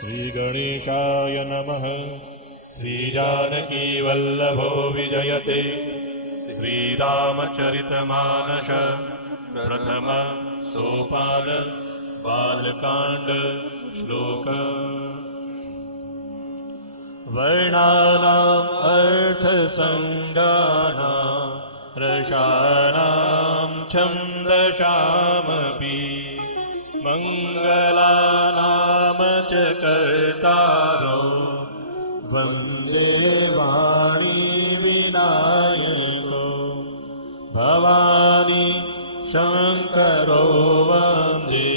श्रीगणेशाय नमः। श्रीजानकीवल्लभो विजयते। श्रीरामचरितमानस प्रथम सोपान बालकांड श्लोक। वर्णानाम् अर्थसंज्ञानां रसानां छन्दसामपि मङ्गलानां च कर्तारो वन्दे वाणी विनायको भवानी शङ्करो वन्दे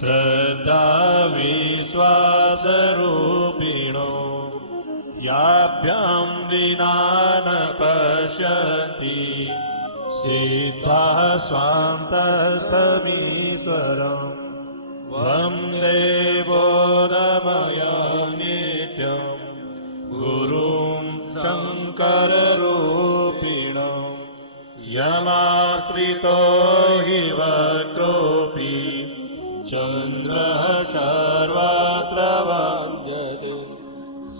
श्रद्धा विश्वासरूपिणो याभ्यां विना न पश्यन्ति सिद्धाः स्वान्तस्थमीश्वरम् वन्दे बोधमयं नित्यं गुरुं शङ्कररूपिणं यमाश्रितो हि वक्रोऽपि चन्द्रः सर्वत्र वन्द्यते।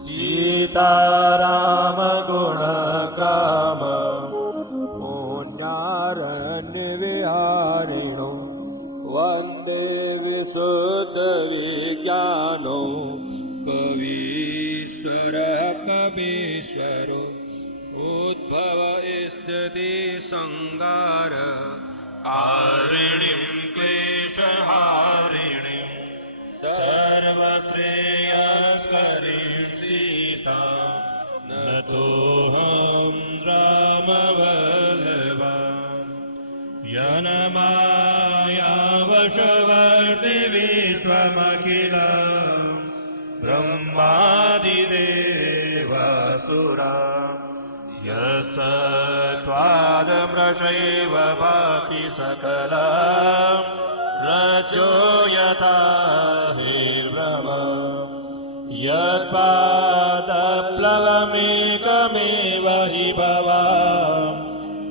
सीतारामगुणग्राम पुण्यारण्यविहारिणो वन्दे विशुद्धविज्ञानो कवीश्वरः कवीश्वरो उद्भव स्थिति संहार कारिणीं क्लेशहारिणीं सर्वश्रेयस्करीं सीता नतोऽहं रामवल्लभा यन्मायावशवर्ति विश्वमखिलं ब्रह्मादिदेवासुरा यस्य त्वादमृषैव भाति सकलं रज्जो यथा हिर्भ्रमः यत्पादप्लवमेकमेव हि भवां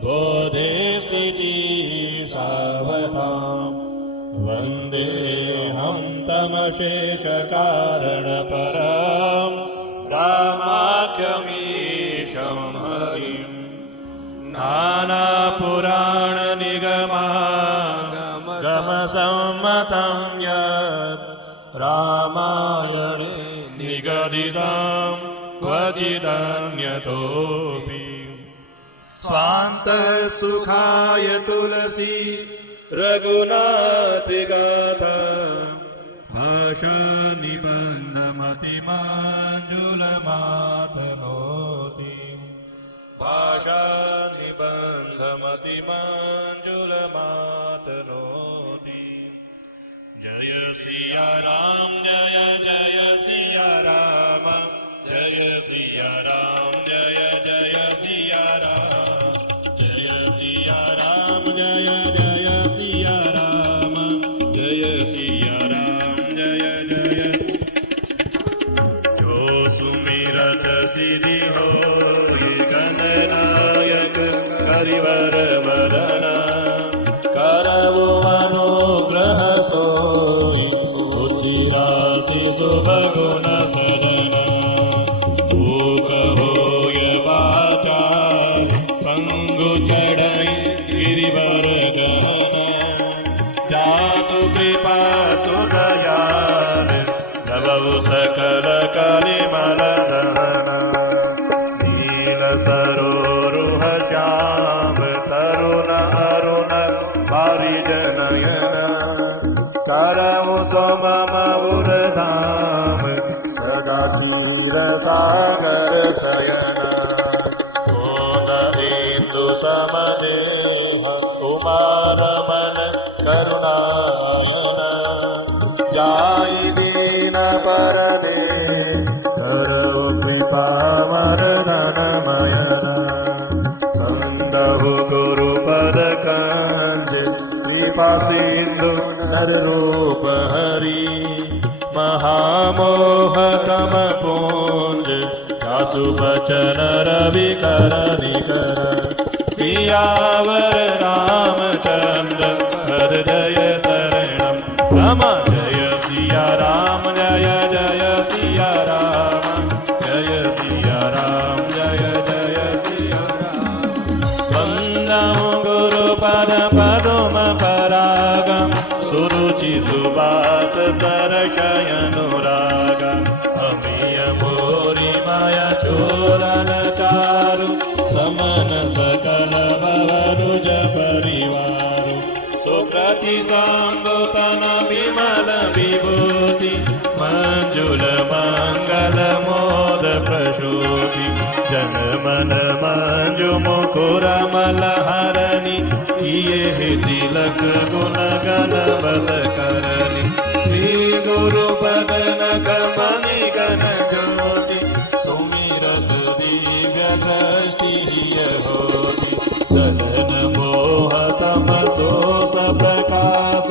बोधे स्थितिः सावधां वन्देऽहं तमशेषकारणपरं रामाख्यमीशं हरिं नानापुराणनिगमागमसम्मतं यत् रामायणे निगदितं क्वचिदन्यतोऽपि स्वान्तसुखाय तुलसी रघुनाथगाथा भाषानिबन्धमतिमाञ्जुलमातनोति भाषानिबन्धमतिमाञ्जुलमातनोति। जय सिया राम जय जय सिया राम जय सिया राम जय जय सिया राम जय सिया राम जय जय सिया राम जय सिया राम जय जय। जो सुमिरत सिद्धि होय गणनायक करिवर वदना करवो अनुग्रह सोय बुद्धिराशि शुभगुण सदना भूख होय वाचाल पंगु चढ़ई गिरिवर गहना जासु कृपा सुदयाल नवौ सकल कलिमल दहना नील सरोरुह श्याम तरुण अरुण पारिजनयन करमु सोमम उदधाम सदा क्षीर सागर शयना मोद इंदु समदेह कुमार मन करुणायन जाय दीन परदे करौ कृपा मरधनमयन संदहु गुरुपद कंज कृपा सिंधु नर रूप हरि महामोह तम पुंज दासु बचन रवि कर निकर सियावर रामचंद्र हृदय शरणम नम जय सिया राम जय जय हर्षय अनुराग अमीय मोरी माया चोरन चारु समन सकल भवरुज परिवारु सुकृति संबोतन विमल विभूति मंजुल मंगल मोद प्रशोभि जन मन मंजु मुकुर मलहरणी किए तिलक गुण गण बस करनी श्री गुरु बदन कमनि गण ज्योति सुमिरत दिव्य दृष्टि होती चलन मोह तम सोस प्रकाश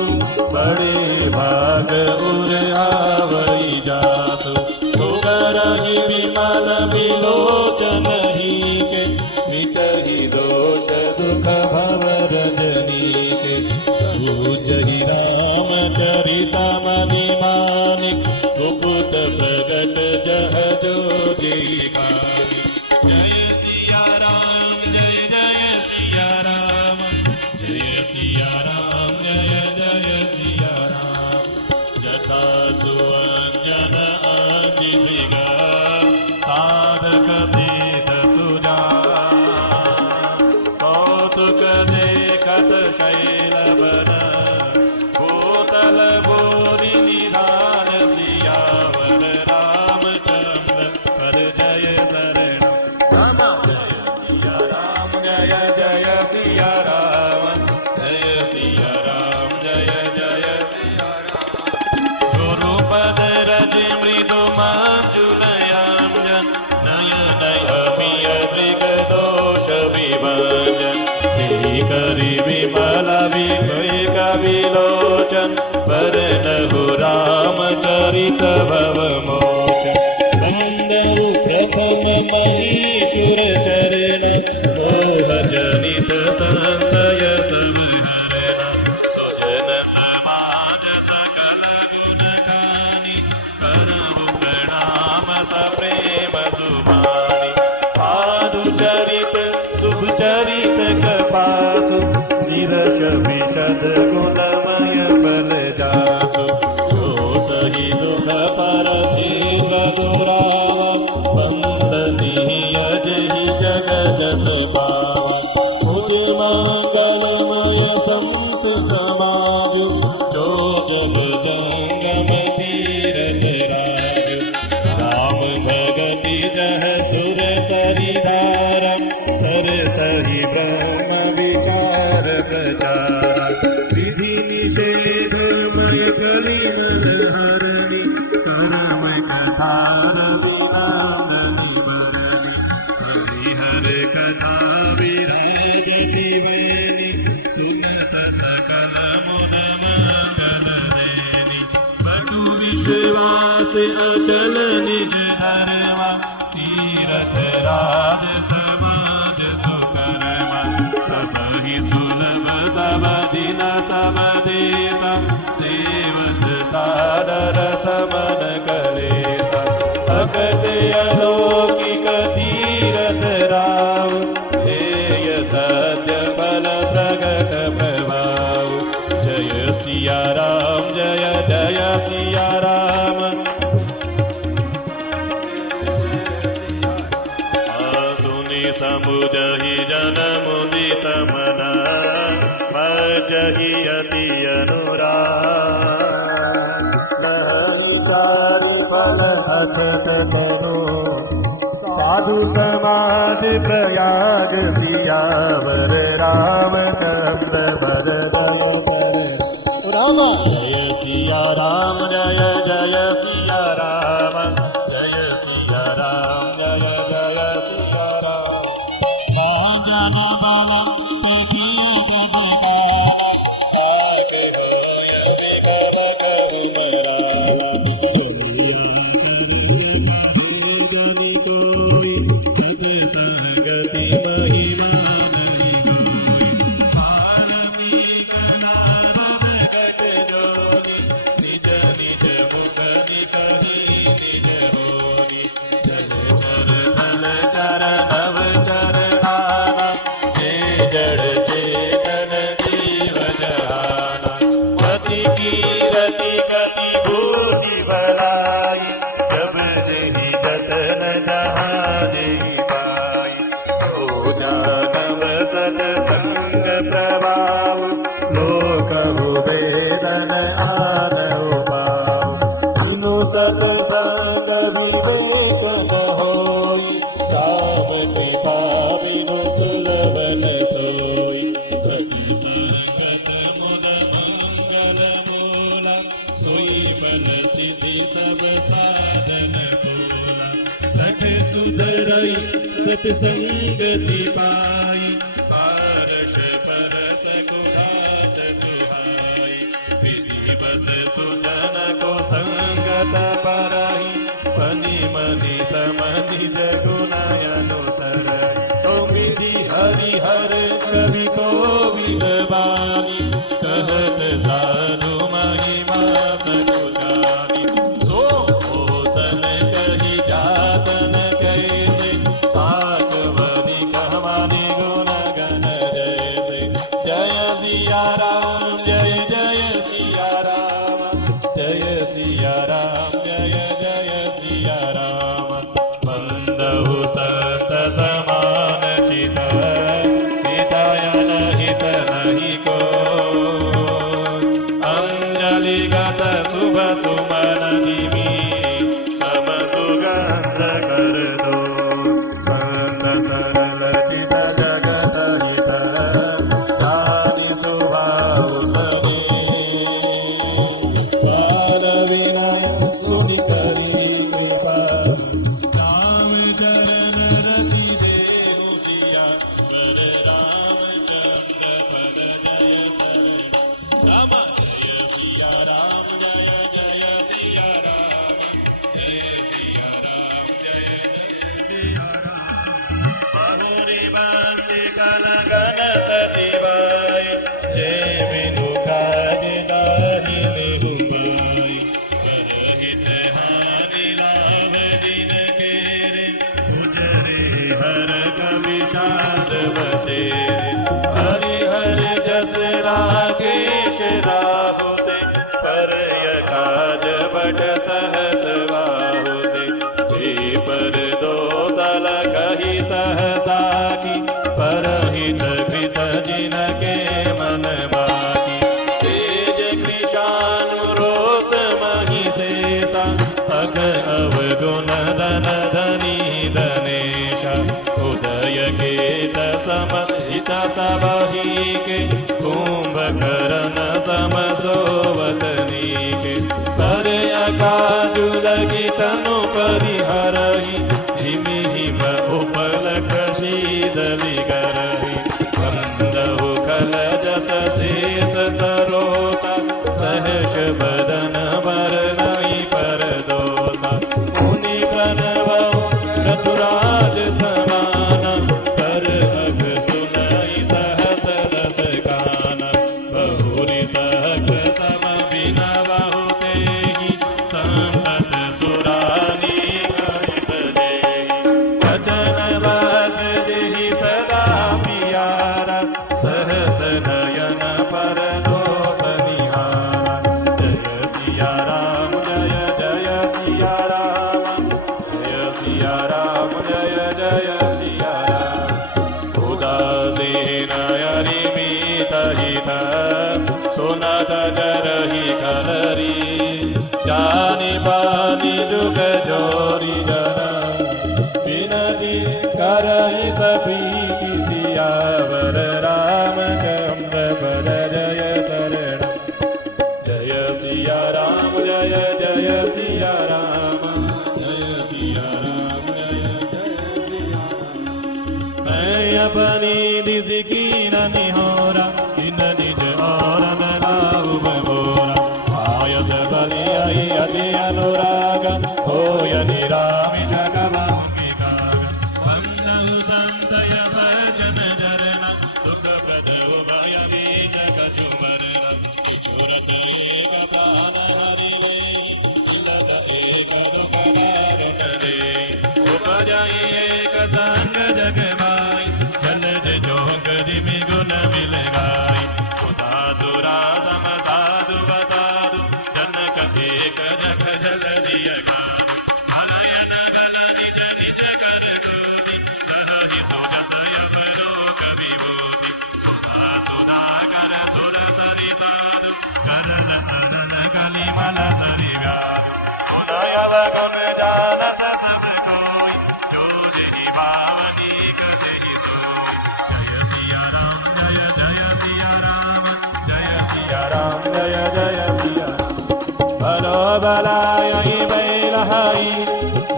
बड़े भाग उर आवई जासु सुगर ही विमल विलोचन ही के मिटहि दोष दुख भव रजनी के सूझहि रामचरित मनि मानिक गुप्त प्रगट जह जोगी खानी जय सिया राम जय जय सिया राम जय सिया राम जय जय सिया राम जटा सुअंजन अजिविगा साधक सिद्ध सुजा कौतुक देखत शैलवन भूतल भूरि निधान सियावर रामचंद्र पर जय शरण जय सिया राम जय जय सिया राम जय सिया राम जय जय सिया राम गुरुपद रज मृदु मंजुलयांजन नयन अमिय दृग दोष विभंजन करि विमल विवेक विलोचन बरनहु रामचरित भव मोचन वंदउ प्रथम महीसुर चरण मोह जनित संशय सब हरण सुजन समाज सकल गुण गानी करहु प्रणाम सप्रेम सुमानी साधु चरित शुभ चरित कपासु निरश विशद गुणमय बल जासु जो सही दुख पर जीव दुरावा बंदनी अजहि जग जस पावा मुझ मंगलमय संत समाजु जो जग जंगम तीरथ राजु राम भगति जह सुर सरिधारा सर सही ब्रह्म विचार प्रचार विधि निषेध मय कलि मन हरणी करमय कथा रविनंदनी बरनी हरिहर कथा विराजति वैनी सुनत सकल मुद मंगल देनी बटु विश्वास अचल निज धर्मा तीरथ राज समाज सुकर्मा सबहि सुलभ सब दिन सब देता सेवत सादर समन कलेसा भगत अलौकिक तीरथ राव हेय सत्य बल प्रगट प्रभाव जय सिया राम जय जय सिया राम सुनि समुझहि जन मुदित मना मज्जहि अति अनुराग नहीं कारी फल अथत तनो साधु समाज प्रयाग सियावर रामचंद्र बर जय कर जय सिया राम जय जय सिया राम जय सिया राम जय जय सिया राम जन बल पे किया गद काला आके होय विभव करुमराला सुनिया कर जनि कोई सद संगति महिमा नहीं कोई वाल्मीकि नारद गज जोनि निज निज मुख निकहि निज हो की भलाई, जब जही जतन जहाँ जही पाई। सो जानव सत्संग प्रभाव, लोकहु वेदन आनहु पाव। तीनु सत्संग विवेक न होई, राम कृपा बिनु सुलभ न सोई। सत्संगत मुद मंगल मूला, सोई बल सिद्धि सब साधन तोला। सठ सुधरई सत्संगति पाई, पारस परस कुहात सुहाई। विधि बस सुजन को संगत परहि, फनि मनि समनि जगुनाय अनुसरहि। ओ विधि हरिहर कवि कोविद वाणी, कहत साधु महिमा सगु जानी। सो होसन कहि जातन कैसे, साकवनि कहवानि गुण गण जैसे। जय सिया राम जय जय सिया राम, जय सिया राम जय जय सिया राम। बंदहु सत समान चित, हितयन हित नहीं को। अंजलिगत शुभ सुमन निमि, सम सुगंध कर दो। संत सरल चित जगत हित, जानि स्वभाव सने। बाल विनय सुनि करी कृपा, राम चरण रति देहु सिया। वर रामचंद्र पद जय चरण। राम जय सिया राम जय जय सिया राम, जय सिया राम जय जय सिया राम। बहुरी बंदी कल गण सती बाई, जय बिनु काज दाहि देहु पाई। परहित हानि लाभ दिन केरे, उजरे हर कवि शाद बसेरे। हरि हरि जस रागेश राहु से, परय काज बट सहस बाहु से। जे पर दोसल कही सहसा की, परहित कृत जिन के मन बाकी। तेज कृशानु रोष मही सेता, अग अवगुण धन धनी धनेशा। उदय केत समहित सबहि के, कुंभकर्ण सम सोवतनी के। परय काजु लगी तनु परिहरहि, हिमि हिम उपलक शीतलि करहि। बंदहु खल जस शेष सरोसा, सहर्ष बदन वरनहि परदोषा। मुनि प्रणवहु रघुराज समाना, कर अघ सुनहि सहस रस गाना। बहुरि सहस्र सम बिनवहु तेहि, संतत सुरानी कहित देहि। वचन वाक जेहि सदा पियारा, सहस नयन परदोष निहारा। जय सिया राम जय जय सिया राम, जय सिया राम जय जय सिया राम। उदासीन अरिमित हित, सुनत जरहि कलरी। जानि पानि जुग जोरि जना, विनति करहि सप्रीति सियावर। रामचंद्र पद जय चरण। जय सिया राम जय जय सिया राम, जय सिया राम जय जय सिया राम। मैं अपनी दिस की न निहोरा, इन निज और न लाऊ बहोरा। आयत बलि आई अति अनुराग, होय निरामि जगमंगि काग। वंदहु संतय भजन जरना, दुख प्रद उभय बीज कछु वरना। किशोरत एक प्राण हरि लेहि, इलत एक दुख वारण देहि। उपजहि एक संग जग माई, जलद जोग जिमि गुण मिल गाई। सुधा सुरा सम साधु बसाधु, जनक एक जग जल दिय मलयन गल निज निज कर गोदी लहहि सुजसय परो कविबोधि सुधा सुधा कर सुर सरि साधु करन तरन कलि मल सरि व्याधु उदयव गुण जानत सब कोई जो जहि भावनी कहि सोई जय सिया राम जय जय सिया राम जय सिया राम जय जय सिया बलो बलायहि बैलहि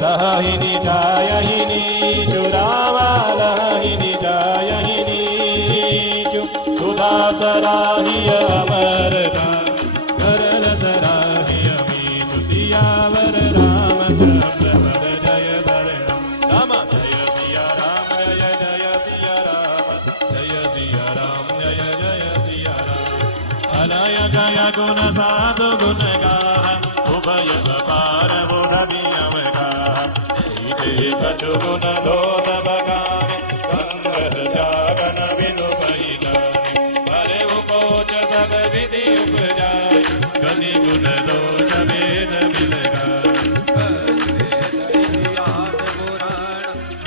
लहि निजायहि नीचु रामा लहि निजायहि नीचु सुधा सराहिय अमरता करल सराहिय मीतु सियावर रामचंद्र पद जय भरणम राम जय सिया राम जय जय सिया राम जय सिया राम जय जय सिया राम अलय जय गुण साधु गुण गाह उभय अपार बुद्धि अवगाह कछु गुण दोष बगाने संग्रह जागन बिनु परिजाने भले उपोच सब विधि उपजाए कलि गुण दोष वेद मिल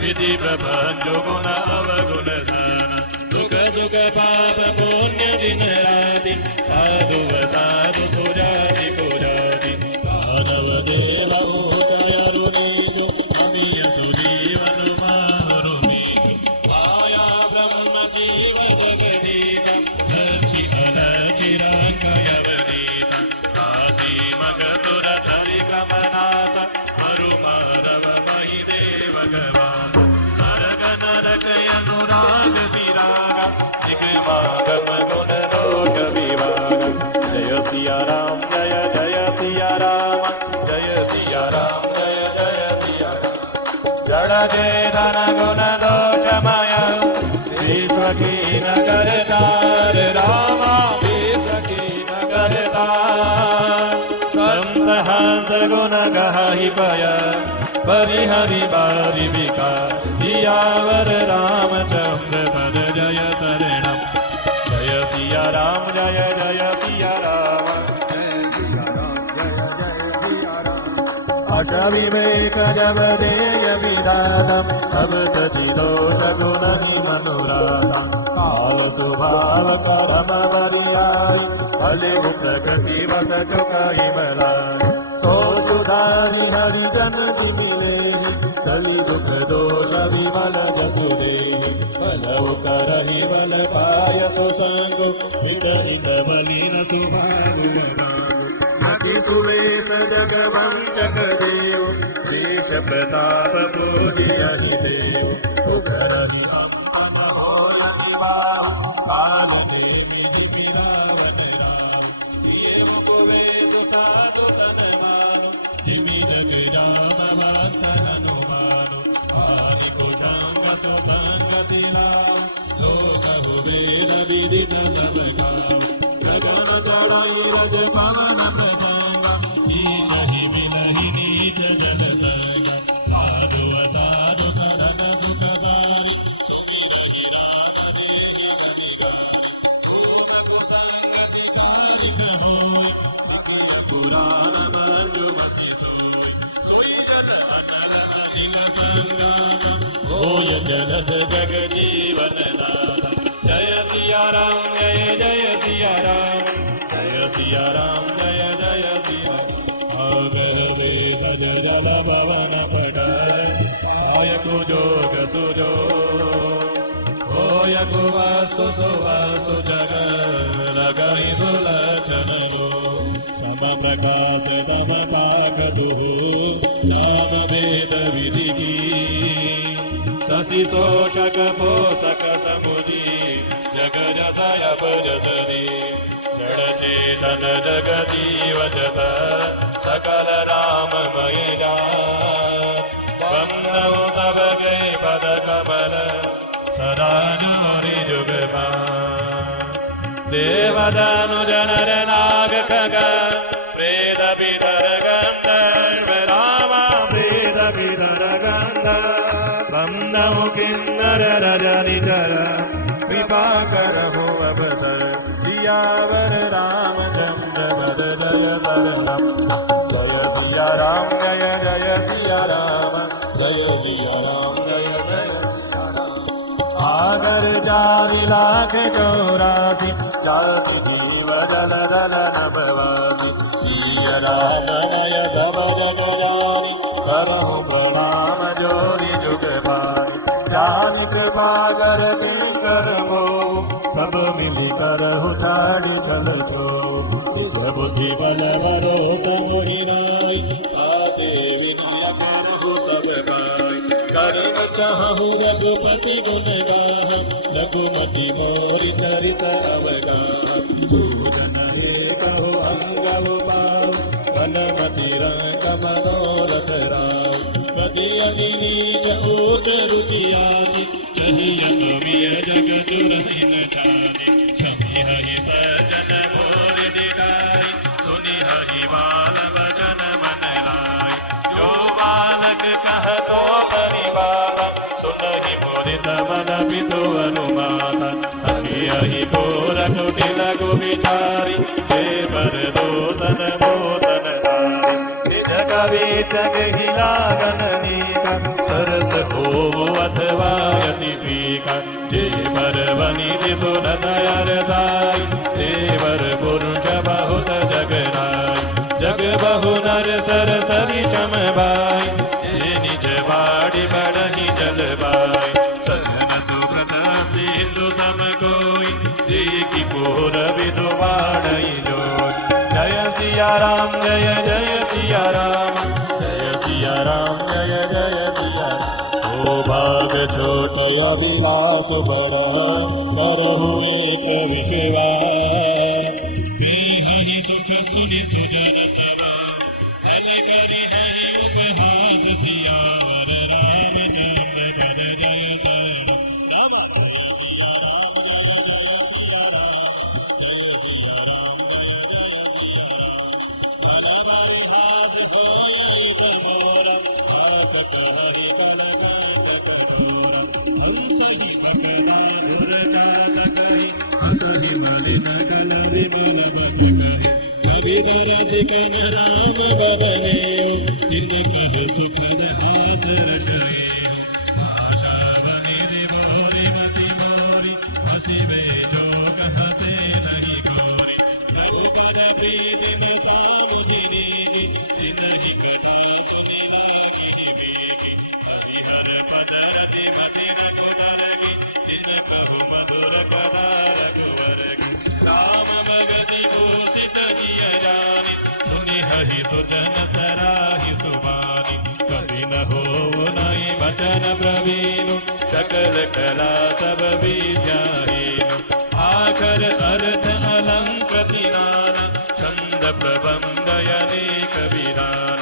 विधि प्रबंध गुण अवगुण दान दुख सुख पाप पुण्य दिन राति साधु साधु सुजाति पुजाति मानव देव ऊंचायरु नीचु अमीय सुजीवन मारु मीचु माया ब्रह्म जीव जगदीश लक्षि अलक्षि रंगयवनीश काशी मग सुर सरि कमनास मरु माधव महि देव गवास सरग नरक अनुराग विराग जिगमागम गुण लोक विभाग जय सिया राम जय जय सिया राम जय सिया राम जय जय सिया राम जड़ चेतन गुण दोषमय विश्व की नगर तार रामा विश्व की नगर तार संत हंस गुण गाहि पय परिहरि बारि विकार सियावर रामचंद्र पद जय शरणम जय सिया राम जय जय सिया राम अष विवेक जब देय विदातम तब तति दोष गुण मनोरातम काल स्वभाव करम बरियाई भले प्रकृति वक चुकाई मलाई सो सुधारि हरिजन की मिले कलि दुख दोष विमल जसु देहि बलउ करहि बल पाय तो संगो हित बलि न सुभागु अति सुवेश जगवंचक देव देश प्रताप पूजियहि देव उधरहि अम्पन होय विवाह काल देवी मिलावन राम ये उपवेश साधु तनमान जिमि जग जाम वंदन हनुमान आदि को संग सुसंगति लाभ लोक वेद विदित सब काम गगन जड़ई रज पवन प्रजंग नीचहि बिलहि नीच जन संग साधु असाधु सदन सुख सारि सुमिरहि राम देय बलिगारि गुरुन कुसंगधिकारी होय अखिल पुराण मंजु बसि सोई जन अटल महिम संगाम होय जगत जग जीवन नाथ जय सिया राम जय जय सिया राम जय सिया राम जय जय सिया आगहे सज जल भवन पट आय कुजोग सुजो होय कुवास्तु सुवास्तु जग लगहि सुलक्षण सम प्रकाश तम पाक दुह ज्ञान वेद विधि की शशि शोषक पोषक समुझी जग जसय भजतरी जड़ चेतन जग जीव जत सकल राममय बंदौ सब गए पद कमल सरानारि जुग देवदानु जनर नाग खग वेद विदर गंधर्व रामा वेद विदर गंधर्व बंदौ किन्नर रजनि जर कृपा करहु अवसर सिया सियावर रामचंद्र पद जय शरणम। जय सिया राम जय जय सिया राम जय सिया राम जय जय सिया राम। आगर 4 लाख 84 जाति जीव जल जल नभवासी। सिया राम नय सब जग जानी करहु प्रणाम जोरी जुग पाई। जानि कृपा कर कर मोह सब मिली करहु छाड़ी चल छो। निज बुद्धि बल भरोस मोहि नाई आते विनय करहु सब गाई। करिन चाहु रघुपति गुण गाहु रघुमति मोरि चरित अवगाहु। सूजन कहो अंगव पाऊ वनमति रंग मनोरथ राऊ। पति अति नीच ऊच रुचि आदि चहिय कविय जग जुरहिन जानि। समी हरि सज्जन मोर दिखाई सुनि हरि बाल वचन मन लाई। जो बालक कहतो परिवार सुनहि मोरि तवन पितु अनुमान। हरि घोर कुटिल गो विचारी हे बर दोतन मोतन धारी। निज कवि जग हिलागन नीका सरस होवो अथवा यति पीका। जे बर बनि दितु न दयर दाई देवर पुरुष बहुत जग नाई। जग बहु नर सर सरि सम बाई जे निज बाड़ी बढ़हि जल बाई। सजन सुव्रत सिंधु सम कोई देखि कोर विदु बाढ़ई जोई। जय सिया राम जय जय सिया राम जय सिया राम जय जय सिया राम। ओ भाग छोट अभिलाष बड़ा करहु एक विश्वास। देहि सुख सुनि सुजन सवा हल करि हरि उपहास। सियावर रामचंद्र पद जय शरणम। राम जय सिया राम जय जय सिया राम जय सिया राम जय जय सिया राम। भल बरि हास होय मोर हाथ हरि कल कांत कठोर। हंसहि कपवाधुर चाल कहि हंसहि मलिन कल विमल बन कहि। कवि दरसिकन राम बदने जिन कहे सुखद हास रचये। आशा बनि दिवोरि मति मोरि हसिबे जोग हसे नहीं गोरी। रघुपद प्रीति में सामुझिनी जिनहि कथा सुनि लागी बीगी। हरिहर पद मति रघुबर जिन कहु मधुर कथा रघुवर। राम भगति भूषित जिय जानि सुनि हहि सुजन सराहि सुबानि। कवि न होवु नहीं वचन प्रवीणु सकल कला सब विद्याहीनु। आखर अर्थ अलंकृति नाना छंद प्रबंध अनेक विधान।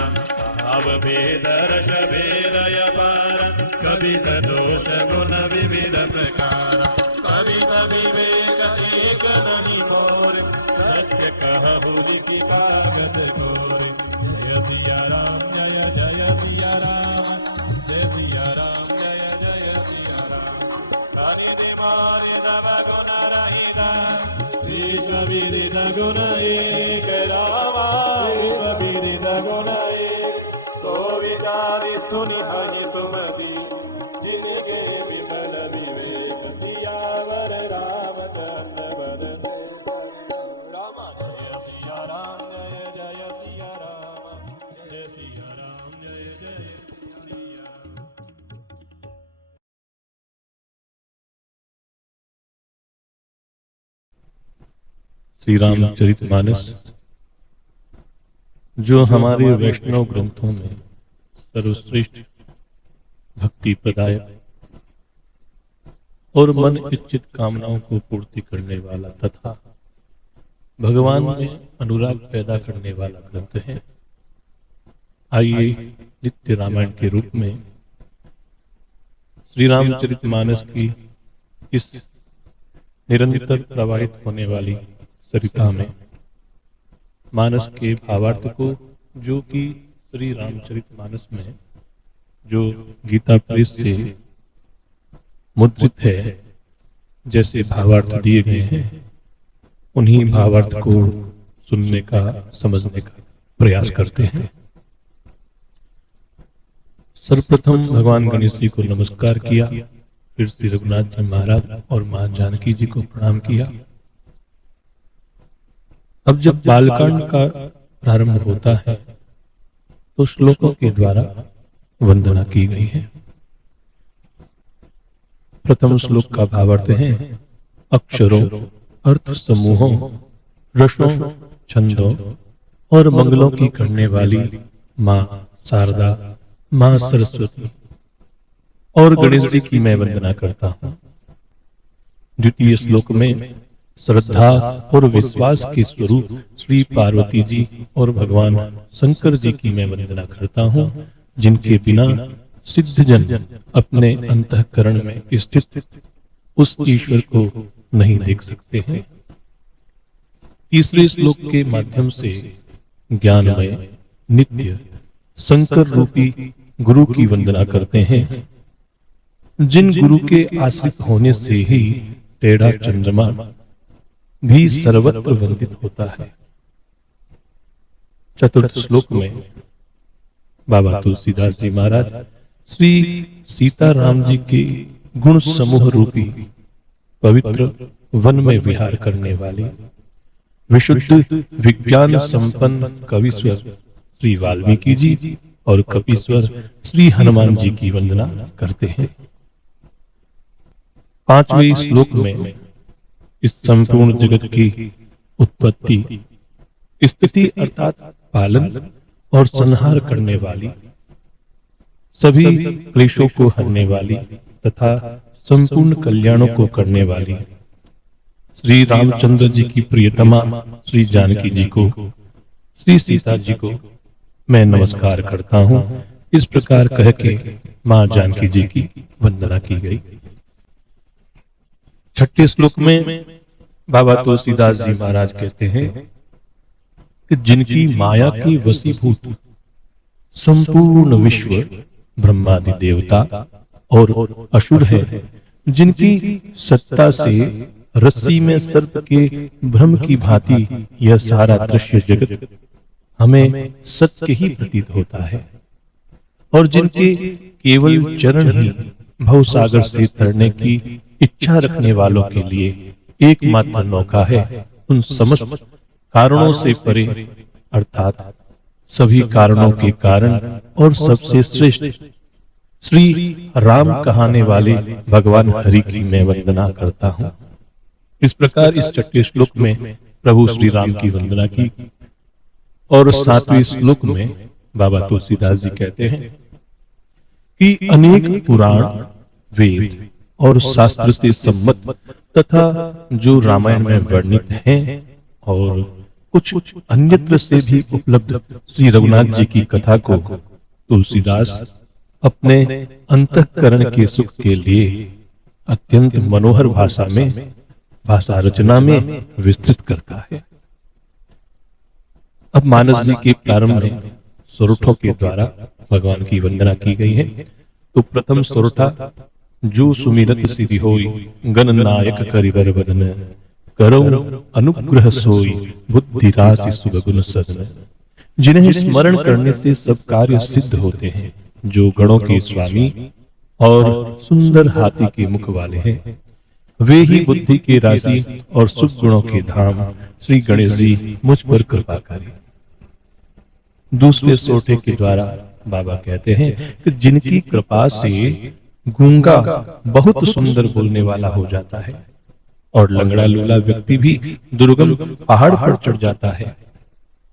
भाव भेद रस भेदय पार कवित दोष गुण विविध प्रकार। कवित विवेक एक नहीं मोर सत्य कहु लिखि कागज कोरे। जय सिया राम जय जय सिया राम जय सिया राम जय जय सिया राम। हरि निवारि तव गुण रहिता विश्व विदित गुण एक रामा। विश्व विदित गुण एक सो विचारि सुनि हहि सुमति। जिनके विमल विवेक सियावर रामचंद्र पद जय शरणम। राम जय सिया राम जय जय सिया राम जय सिया राम जय जय सिया राम। श्री रामचरितमानस जो हमारे वैष्णव ग्रंथों में सर्वश्रेष्ठ भक्ति प्रदायक और मन इच्छित कामनाओं को पूर्ति करने वाला तथा भगवान में अनुराग पैदा करने वाला ग्रंथ है। आइए नित्य रामायण के रूप में श्री रामचरितमानस की इस निरंतर प्रवाहित होने वाली सरिता में मानस के भावार्थ को, जो कि श्री रामचरितमानस में जो गीता प्रेस से मुद्रित है, जैसे भावार्थ दिए गए हैं उन्हीं भावार्थ को सुनने का, समझने का प्रयास करते हैं। सर्वप्रथम भगवान गणेश जी को नमस्कार किया, फिर श्री रघुनाथ जी महाराज और मां जानकी जी को प्रणाम किया। अब जब बालकांड का प्रारंभ होता है तो श्लोकों के द्वारा वंदना की गई है। प्रथम श्लोक का भावार्थ है अक्षरों, अर्थ समूहों, रसों, छंदों और मंगलों की करने वाली मां शारदा, मां सरस्वती और गणेश जी की मैं वंदना करता हूं। द्वितीय श्लोक में श्रद्धा और विश्वास के स्वरूप श्री पार्वती जी और भगवान शंकर जी की मैं वंदना करता हूं, जिनके बिना सिद्धजन अपने अंतःकरण में स्थित उस ईश्वर को नहीं देख सकते हैं। तीसरे श्लोक के माध्यम से ज्ञानमय नित्य शंकर रूपी गुरु की वंदना करते हैं, जिन गुरु के आश्रित होने से ही टेढ़ा चंद्रमा भी सर्वत्र वंदित होता है। चतुर्थ श्लोक में बाबा तुलसीदास जी महाराज श्री सीताराम जी के गुण समूह रूपी पवित्र वन में विहार करने वाली विशुद्ध विज्ञान संपन्न कविश्वर श्री वाल्मीकि जी और कपीश्वर श्री हनुमान जी की वंदना करते हैं। पांचवें श्लोक में इस संपूर्ण जगत की उत्पत्ति, स्थिति अर्थात पालन और संहार करने वाली, सभी क्लेशों को हरने वाली तथा संपूर्ण कल्याणों को करने वाली श्री रामचंद्र जी की प्रियतमा श्री जानकी जी को, श्री सीता जी को मैं नमस्कार करता हूं। इस प्रकार कह के मां जानकी जी की वंदना की गई। छठे श्लोक में बाबा तुलसीदास जी महाराज कहते हैं कि जिनकी माया की वशीभूत संपूर्ण विश्व ब्रह्मादि देवता और असुर है, जिनकी सत्ता से रस्सी में सर्प के भ्रम की भांति यह सारा दृश्य जगत हमें सत्य ही प्रतीत होता है, और जिनके केवल चरण ही भवसागर से तरने की इच्छा रखने वालों के लिए एकमात्र नौका है, उन समस्त कारणों से परे अर्थात सभी कारणों के कारण और सबसे श्रेष्ठ श्री राम कहाने वाले भगवान हरि की मैं वंदना करता हूं। इस प्रकार इस छठे श्लोक में प्रभु श्री राम की वंदना की। और सातवें श्लोक में बाबा तुलसीदास जी कहते हैं कि अनेक पुराण, वेद और शास्त्र से सम्मत तथा जो रामायण में वर्णित हैं और कुछ अन्यत्र से भी उपलब्ध श्री रघुनाथ जी की कथा को तुलसीदास अपने अंतःकरण के सुख के लिए अत्यंत मनोहर भाषा रचना में विस्तृत करता है। अब मानस जी के प्रारंभ में सोरठों के द्वारा भगवान की वंदना की गई है। तो प्रथम सोरठा जो सुमिरत सिद्धि होई गणनायक करिवर बदन करो अनुग्रह सोई बुद्धि राशि सुगुण सदन। जिन्हें स्मरण करने से सब कार्य सिद्ध होते हैं, जो गणों के स्वामी और सुंदर हाथी के मुख वाले हैं, वे ही बुद्धि के राशि और सुख गुणों के धाम श्री गणेश जी मुझ पर कृपा करें। दूसरे सोठे के द्वारा बाबा कहते हैं कि जिनकी कृपा से गूंगा बहुत सुंदर बोलने वाला हो जाता है और लंगड़ा लूला व्यक्ति भी दुर्गम पहाड़ पर चढ़ जाता है,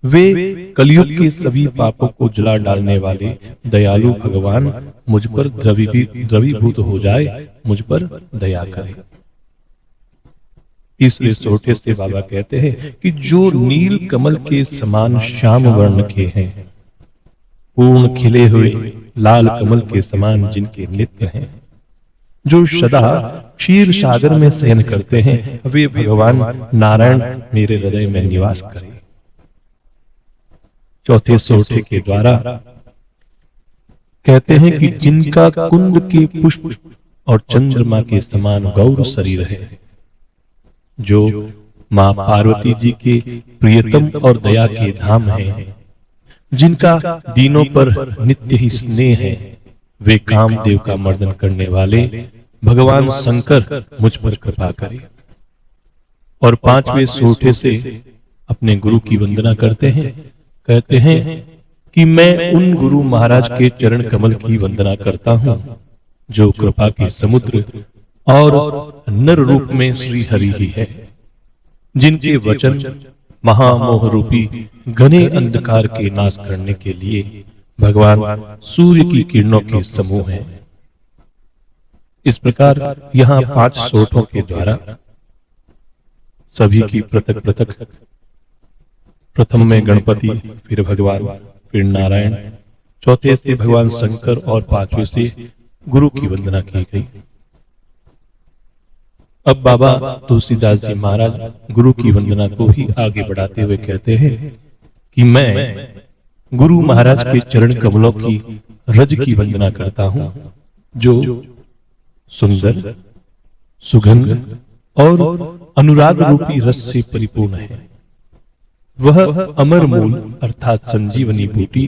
वे कलयुग के सभी पापों को जला डालने वाले दयालु भगवान मुझ पर द्रवीभूत हो जाए, मुझ पर दया करे। तीसरे सोठे से बाबा कहते हैं कि जो नील कमल के समान श्याम वर्ण के हैं, पूर्ण खिले हुए लाल कमल के समान जिनके नेत्र हैं, जो सदा क्षीर सागर में शयन करते हैं, वे भगवान नारायण मेरे हृदय में निवास करें। चौथे सोठे के द्वारा कहते हैं कि जिनका कुंद के पुष्प और चंद्रमा के समान गौर शरीर है, जो मां पार्वती जी के प्रियतम और दया के धाम हैं, जिनका दीनों पर नित्य ही स्नेह है। वे कामदेव का मर्दन करने वाले भगवान शंकर मुझ पर कृपा करें। और पांचवें सोठे से अपने गुरु की वंदना करते हैं, कहते हैं कि मैं उन गुरु महाराज के चरण कमल की वंदना करता हूं, जो कृपा के समुद्र और नर रूप में श्री हरि ही है, जिनके वचन महामोह रूपी घने अंधकार के नाश करने के लिए भगवान सूर्य की किरणों के समूह हैं। इस प्रकार यहाँ 5 सोठों के द्वारा सभी की पृथक पृथक, प्रथम में गणपति, फिर भगवान, फिर नारायण, चौथे से भगवान शंकर और 5वें से गुरु की वंदना की गई। अब बाबा तुलसीदास जी महाराज गुरु की वंदना को ही आगे बढ़ाते हुए कहते हैं कि मैं गुरु महाराज के चरण कमलों की रज की वंदना करता हूं, जो सुंदर, सुगंध और अनुराग रूपी रस से परिपूर्ण है। वह अमर मूल अर्थात संजीवनी बूटी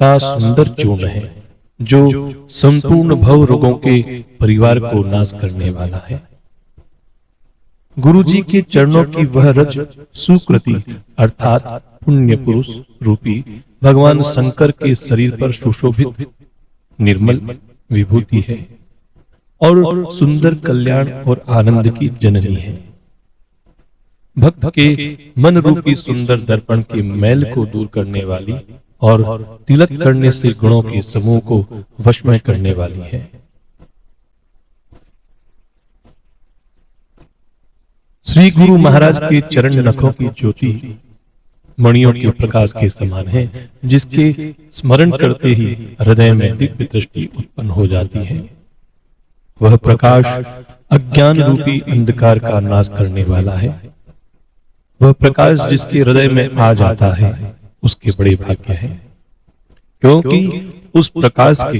का सुंदर चूर्ण है, जो संपूर्ण भव रोगों के परिवार को नाश करने वाला है। गुरु जी के चरणों की वह रज सुकृति अर्थात पुण्य पुरुष रूपी भगवान शंकर के शरीर पर सुशोभित निर्मल विभूति है और सुंदर कल्याण और आनंद की जननी है। भक्त के मन रूपी सुंदर दर्पण के मैल को दूर करने वाली और तिलक करने से गुणों के समूह को वश में करने वाली है। श्री गुरु महाराज के चरण नखों की ज्योति मणियों के प्रकाश के समान है, जिसके स्मरण करते ही हृदय में दिव्य दृष्टि उत्पन्न हो जाती है। वह प्रकाश अज्ञान रूपी अंधकार का नाश करने वाला है। वह प्रकाश जिसके हृदय में आ जाता है, उसके बड़े भाग्य है, क्योंकि उस प्रकाश के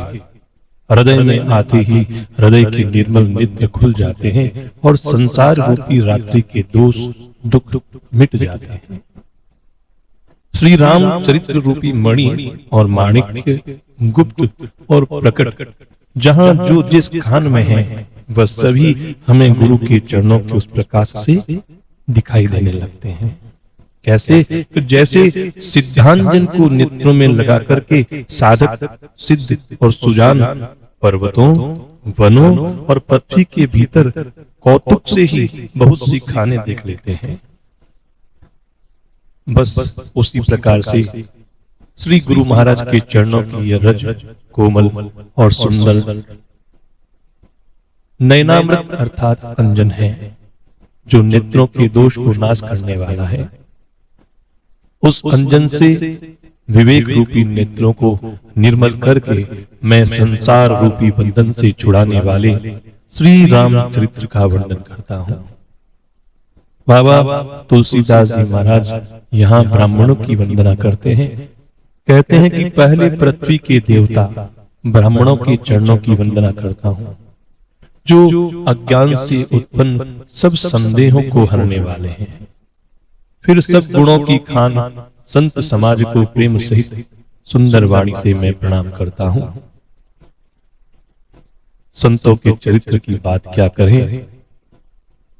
हृदय में आते ही हृदय के निर्मल नेत्र खुल जाते हैं और संसार रूपी रात्रि के दोष दुख मिट जाते हैं। श्री राम चरित्र रूपी मणि और माणिक्य गुप्त और प्रकट जहां जो जिस खान में है, वह सभी हमें गुरु के चरणों के उस प्रकाश से दिखाई देने लगते हैं। कैसे? जैसे सिद्धांजन को नेत्रों में लगा करके साधक सिद्ध और सुजान पर्वतों, वनों और पृथ्वी के भीतर कौतुक से ही बहुत सी खाने देख लेते हैं। बस उसी प्रकार से श्री गुरु महाराज के चरणों की यह रज कोमल और सुंदर नयनामृत अर्थात अंजन है, जो नेत्रों के दोष को नाश करने वाला है। उस अंजन से विवेक रूपी नेत्रों को निर्मल करके मैं संसार रूपी बंधन से छुड़ाने वाले श्री राम चरित्र का वर्णन करता हूं। बाबा तुलसीदास जी महाराज यहाँ ब्राह्मणों की वंदना करते हैं, कहते हैं कि पहले पृथ्वी के देवता ब्राह्मणों के चरणों की वंदना करता हूं, जो अज्ञान से उत्पन्न सब संदेहों को हरने वाले हैं। फिर सब गुणों की खान संत समाज को प्रेम सहित सुंदर वाणी से मैं प्रणाम करता हूं। संतों के चरित्र की बात क्या करें।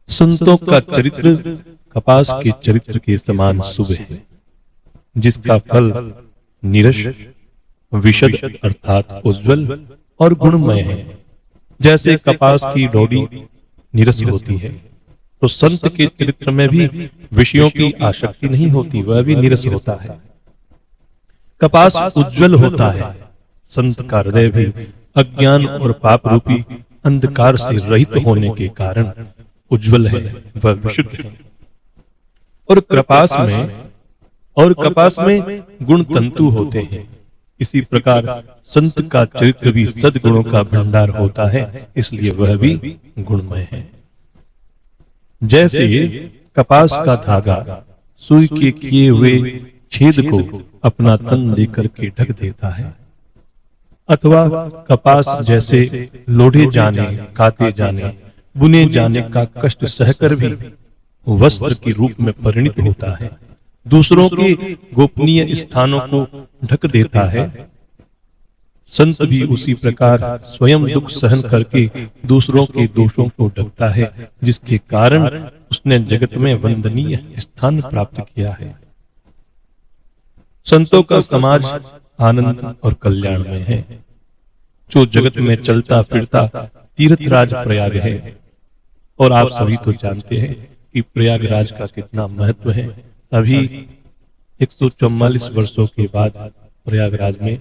संतों का चरित्र कपास के चरित्र के समान शुभ है, जिसका फल निरश विशद अर्थात उज्जवल और गुणमय है। जैसे कपास की डोरी निरस होती है, तो संत के चरित्र में भी विषयों की आसक्ति नहीं होती, वह भी निरस होता है। कपास उज्जवल होता है, संत का हृदय भी अज्ञान और पाप रूपी अंधकार से रहित होने के कारण उज्जवल है, वह विशुद्ध है। और कपास में गुण तंतु होते हैं। इसी प्रकार संत का चरित्र भी सद्गुणों का भंडार होता है, इसलिए वह भी गुणमय है। जैसे कपास का धागा सुई के किए हुए छेद को अपना तन देकर के ढक देता है, अथवा कपास जैसे लोढ़े जाने, काते जाने, बुने जाने का कष्ट सहकर भी वस्त्र के रूप में परिणित होता है, दूसरों के गोपनीय स्थानों को ढक देता है। संत भी उसी प्रकार स्वयं दुख सहन करके दूसरों के दोषों को ढकता है, जिसके कारण उसने जगत में वंदनीय स्थान प्राप्त किया है। संतों का समाज आनंद और कल्याण में है। जो जगत में चलता फिरता तीर्थराज प्रयाग है, और आप सभी तो जानते हैं कि प्रयागराज का कितना महत्व है। अभी 144 वर्षों के बाद प्रयागराज में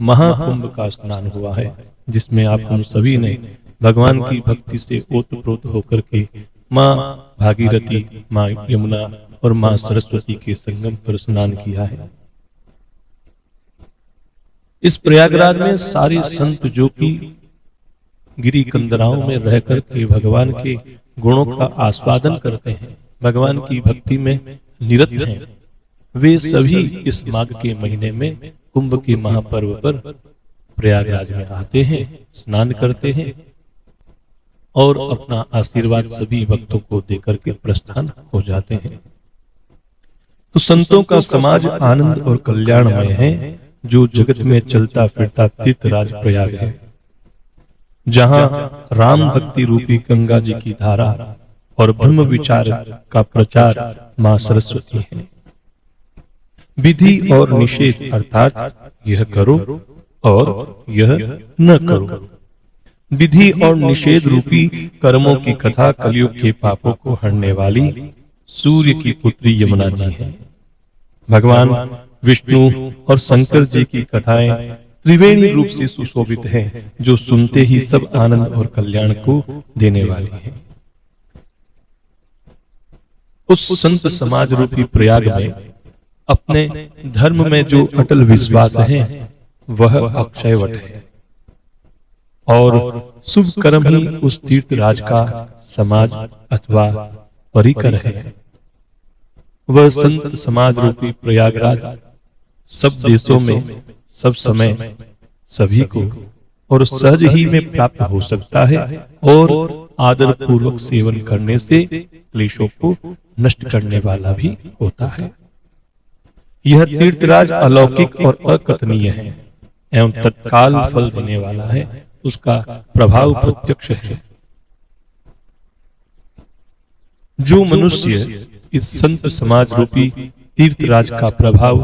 महाकुंभ का स्नान हुआ है, जिसमें आप हम सभी ने भगवान की भक्ति से ओतप्रोत होकर के माँ भागीरथी, माँ यमुना और माँ सरस्वती के संगम पर स्नान किया है। इस प्रयागराज में सारे संत जो कि गिरी कंदराओं में रहकर के भगवान के गुणों का आस्वादन करते हैं, भगवान की भक्ति में निरत हैं, वे सभी इस माघ के महीने में कुंभ के महापर्व पर प्रयागराज में आते हैं, स्नान करते हैं और अपना आशीर्वाद सभी भक्तों को देकर के प्रस्थान हो जाते हैं। तो संतों का समाज आनंद और कल्याणमय है, जो जगत में चलता फिरता तीर्थराज प्रयाग है, जहां राम भक्ति रूपी गंगा जी की धारा और ब्रह्म विचार का प्रचार मां सरस्वती है। विधि और निषेध अर्थात यह करो और यह न करो, विधि और निषेध रूपी कर्मों की कथा कलयुग के पापों को हरने वाली सूर्य की पुत्री यमुना जी है। भगवान विष्णु और शंकर जी की कथाएं त्रिवेणी रूप से सुशोभित हैं, जो सुनते ही सब आनंद और कल्याण को देने वाली हैं। उस संत समाज रूपी प्रयाग में अपने धर्म में जो अटल विश्वास है वह अक्षयवट है, और शुभ कर्म ही उस तीर्थराज का समाज अथवा परिकर है। वह संत समाज रूपी प्रयागराज सब देशों में सब समय सभी को और सहज ही में प्राप्त हो सकता है, और आदर पूर्वक सेवन करने से क्लेशों को नष्ट करने वाला भी होता है। यह तीर्थराज अलौकिक और अकथनीय है एवं तत्काल फल देने वाला है, उसका प्रभाव प्रत्यक्ष है। जो मनुष्य इस संत समाज रूपी तीर्थराज का प्रभाव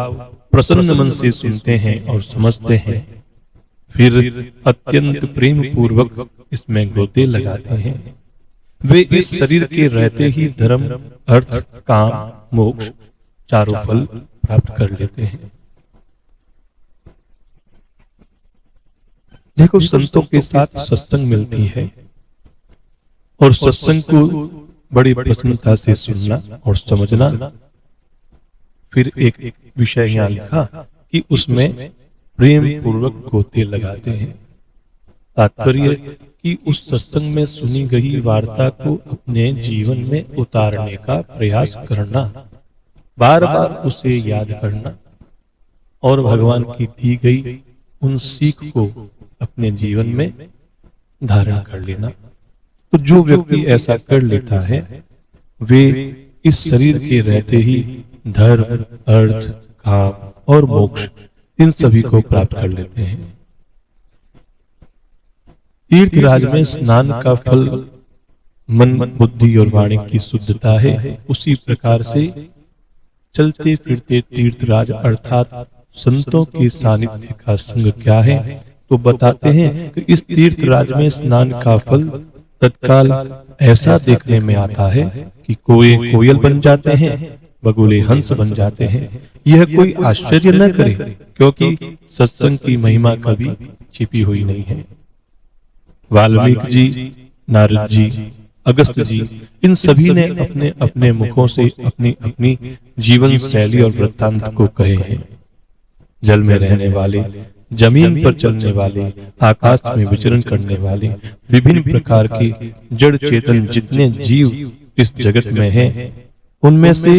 प्रसन्न मन से सुनते हैं और समझते हैं, फिर अत्यंत प्रेम पूर्वक इसमें गोते लगाते हैं, वे इस शरीर के रहते ही धर्म, अर्थ, काम, मोक्ष चारों फल प्राप्त कर लेते हैं। देखो, संतों के साथ सत्संग मिलती है, और सत्संग को बड़ी प्रसन्नता से सुनना और समझना। फिर एक विषय यहाँ लिखा कि उसमें प्रेम पूर्वक गोते लगाते हैं। तात्पर्य कि उस सत्संग में सुनी गई वार्ता को अपने जीवन में उतारने का प्रयास करना, बार बार उसे याद करना और भगवान की दी गई उन सीख को अपने जीवन में धारण कर लेना। तो जो व्यक्ति ऐसा कर लेता है, वे इस शरीर के रहते ही धर्म, अर्थ, काम और मोक्ष इन सभी को प्राप्त कर लेते हैं। तीर्थराज में स्नान का फल मन, बुद्धि और वाणी की शुद्धता है। उसी प्रकार से चलते फिरते तीर्थराज अर्थात संतों के सानिध्य का संग क्या है, तो बताते हैं कि इस तीर्थराज में स्नान का फल तत्काल ऐसा देखने में आता है कि कोयल बन जाते हैं, बगुले हंस बन जाते हैं। यह कोई आश्चर्य न करे, क्योंकि सत्संग की महिमा कभी छिपी हुई नहीं है। वाल्मीकि जी, नारद जी, अगस्त जी, इन सभी ने अपने अपने मुखों से अपनी अपनी जीवन शैली और वृत्तांत को कहे हैं। जल में रहने वाले, जमीन पर चलने वाले, आकाश में विचरण करने वाले, विभिन्न प्रकार के जड़ चेतन जितने जीव इस जगत में हैं, उनमें से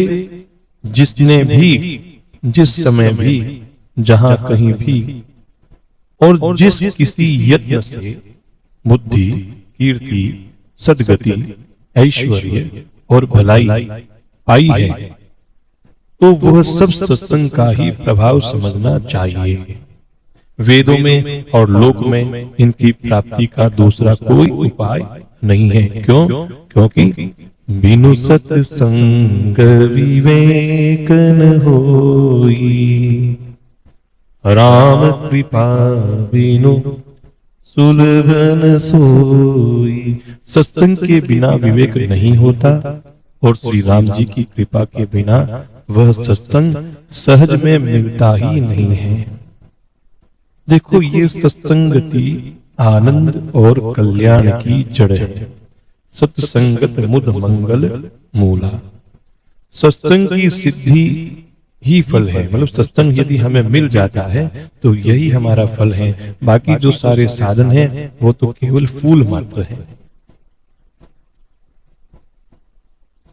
जिसने भी, जिस समय भी, जहां कहीं भी और जिस किसी यत्न से बुद्धि, कीर्ति, सद्गति, ऐश्वर्य और भलाई पाई है, तो वह सब सत्संग का ही प्रभाव समझना चाहिए। वेदों में और लोक में इनकी प्राप्ति का दूसरा कोई उपाय नहीं है। क्यों? क्योंकि बिनु सत्संग विवेक न होई, राम कृपा बिनु सुलभ न सोई। सत्संग के बिना विवेक नहीं होता और श्री राम जी की कृपा के बिना वह सत्संग सहज में मिलता ही नहीं है। देखो, ये सत्संगति आनंद और कल्याण की जड़ है। सत्संगत मुद मंगल मूला। सत्संग की सिद्धि ही फल है। मतलब सत्संग यदि हमें मिल जाता है तो यही हमारा फल है। बाकी जो सारे साधन हैं वो तो केवल फूल मात्र है।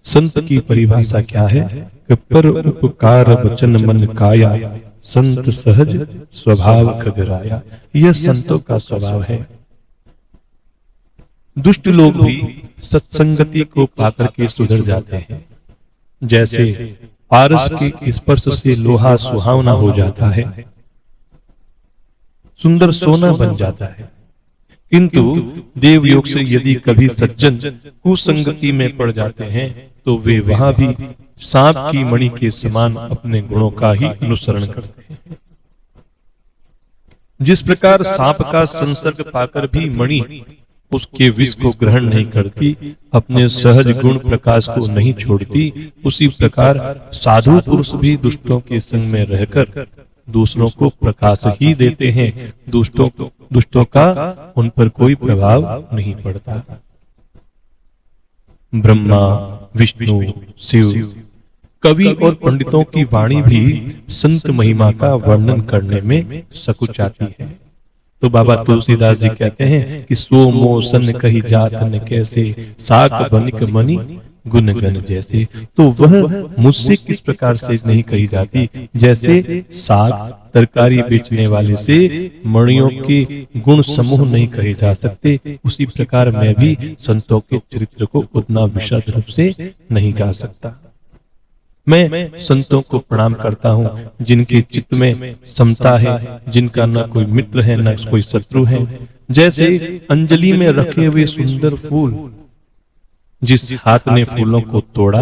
संत की परिभाषा क्या है कि पर उपकार वचन मन काया, संत सहज स्वभाव खगराया। यह संतों का स्वभाव है। दुष्ट लोग भी सत्संगति को पाकर के सुधर जाते हैं। जैसे पारस के स्पर्श से लोहा सुहावना हो जाता है, सुंदर सोना बन जाता है। किंतु देवयोग से यदि कभी सज्जन कुसंगति में पड़ जाते हैं तो वे वहां भी सांप की मणि के समान अपने गुणों का ही अनुसरण करते हैं। जिस प्रकार सांप का संसर्ग पाकर भी मणि उसके विष को ग्रहण नहीं करती, अपने सहज गुण प्रकाश को नहीं छोड़ती, उसी प्रकार साधु पुरुष भी दुष्टों के संग में रहकर दूसरों को प्रकाश ही देते हैं। दुष्टों का उन पर कोई प्रभाव नहीं पड़ता। ब्रह्मा, विष्णु, शिव, कवि और पंडितों की वाणी भी संत महिमा का वर्णन करने में सकुचाती है। तो बाबा तुलसीदास जी कहते हैं कि सो मोसन कही जात न कैसे, साक बनिक मणि गुण गण जैसे। तो वह मुझसे किस प्रकार से नहीं कही जाती, जैसे साग तरकारी बेचने वाले से मणियों के गुण समूह नहीं कहे जा सकते, उसी प्रकार मैं भी संतों के चरित्र को उतना विशद रूप से नहीं गा सकता। मैं संतों को प्रणाम करता हूँ जिनके चित्त में समता है, जिनका न कोई मित्र है न कोई शत्रु है। जैसे अंजलि में रखे हुए सुंदर फूल, जिस हाथ ने फूलों को तोड़ा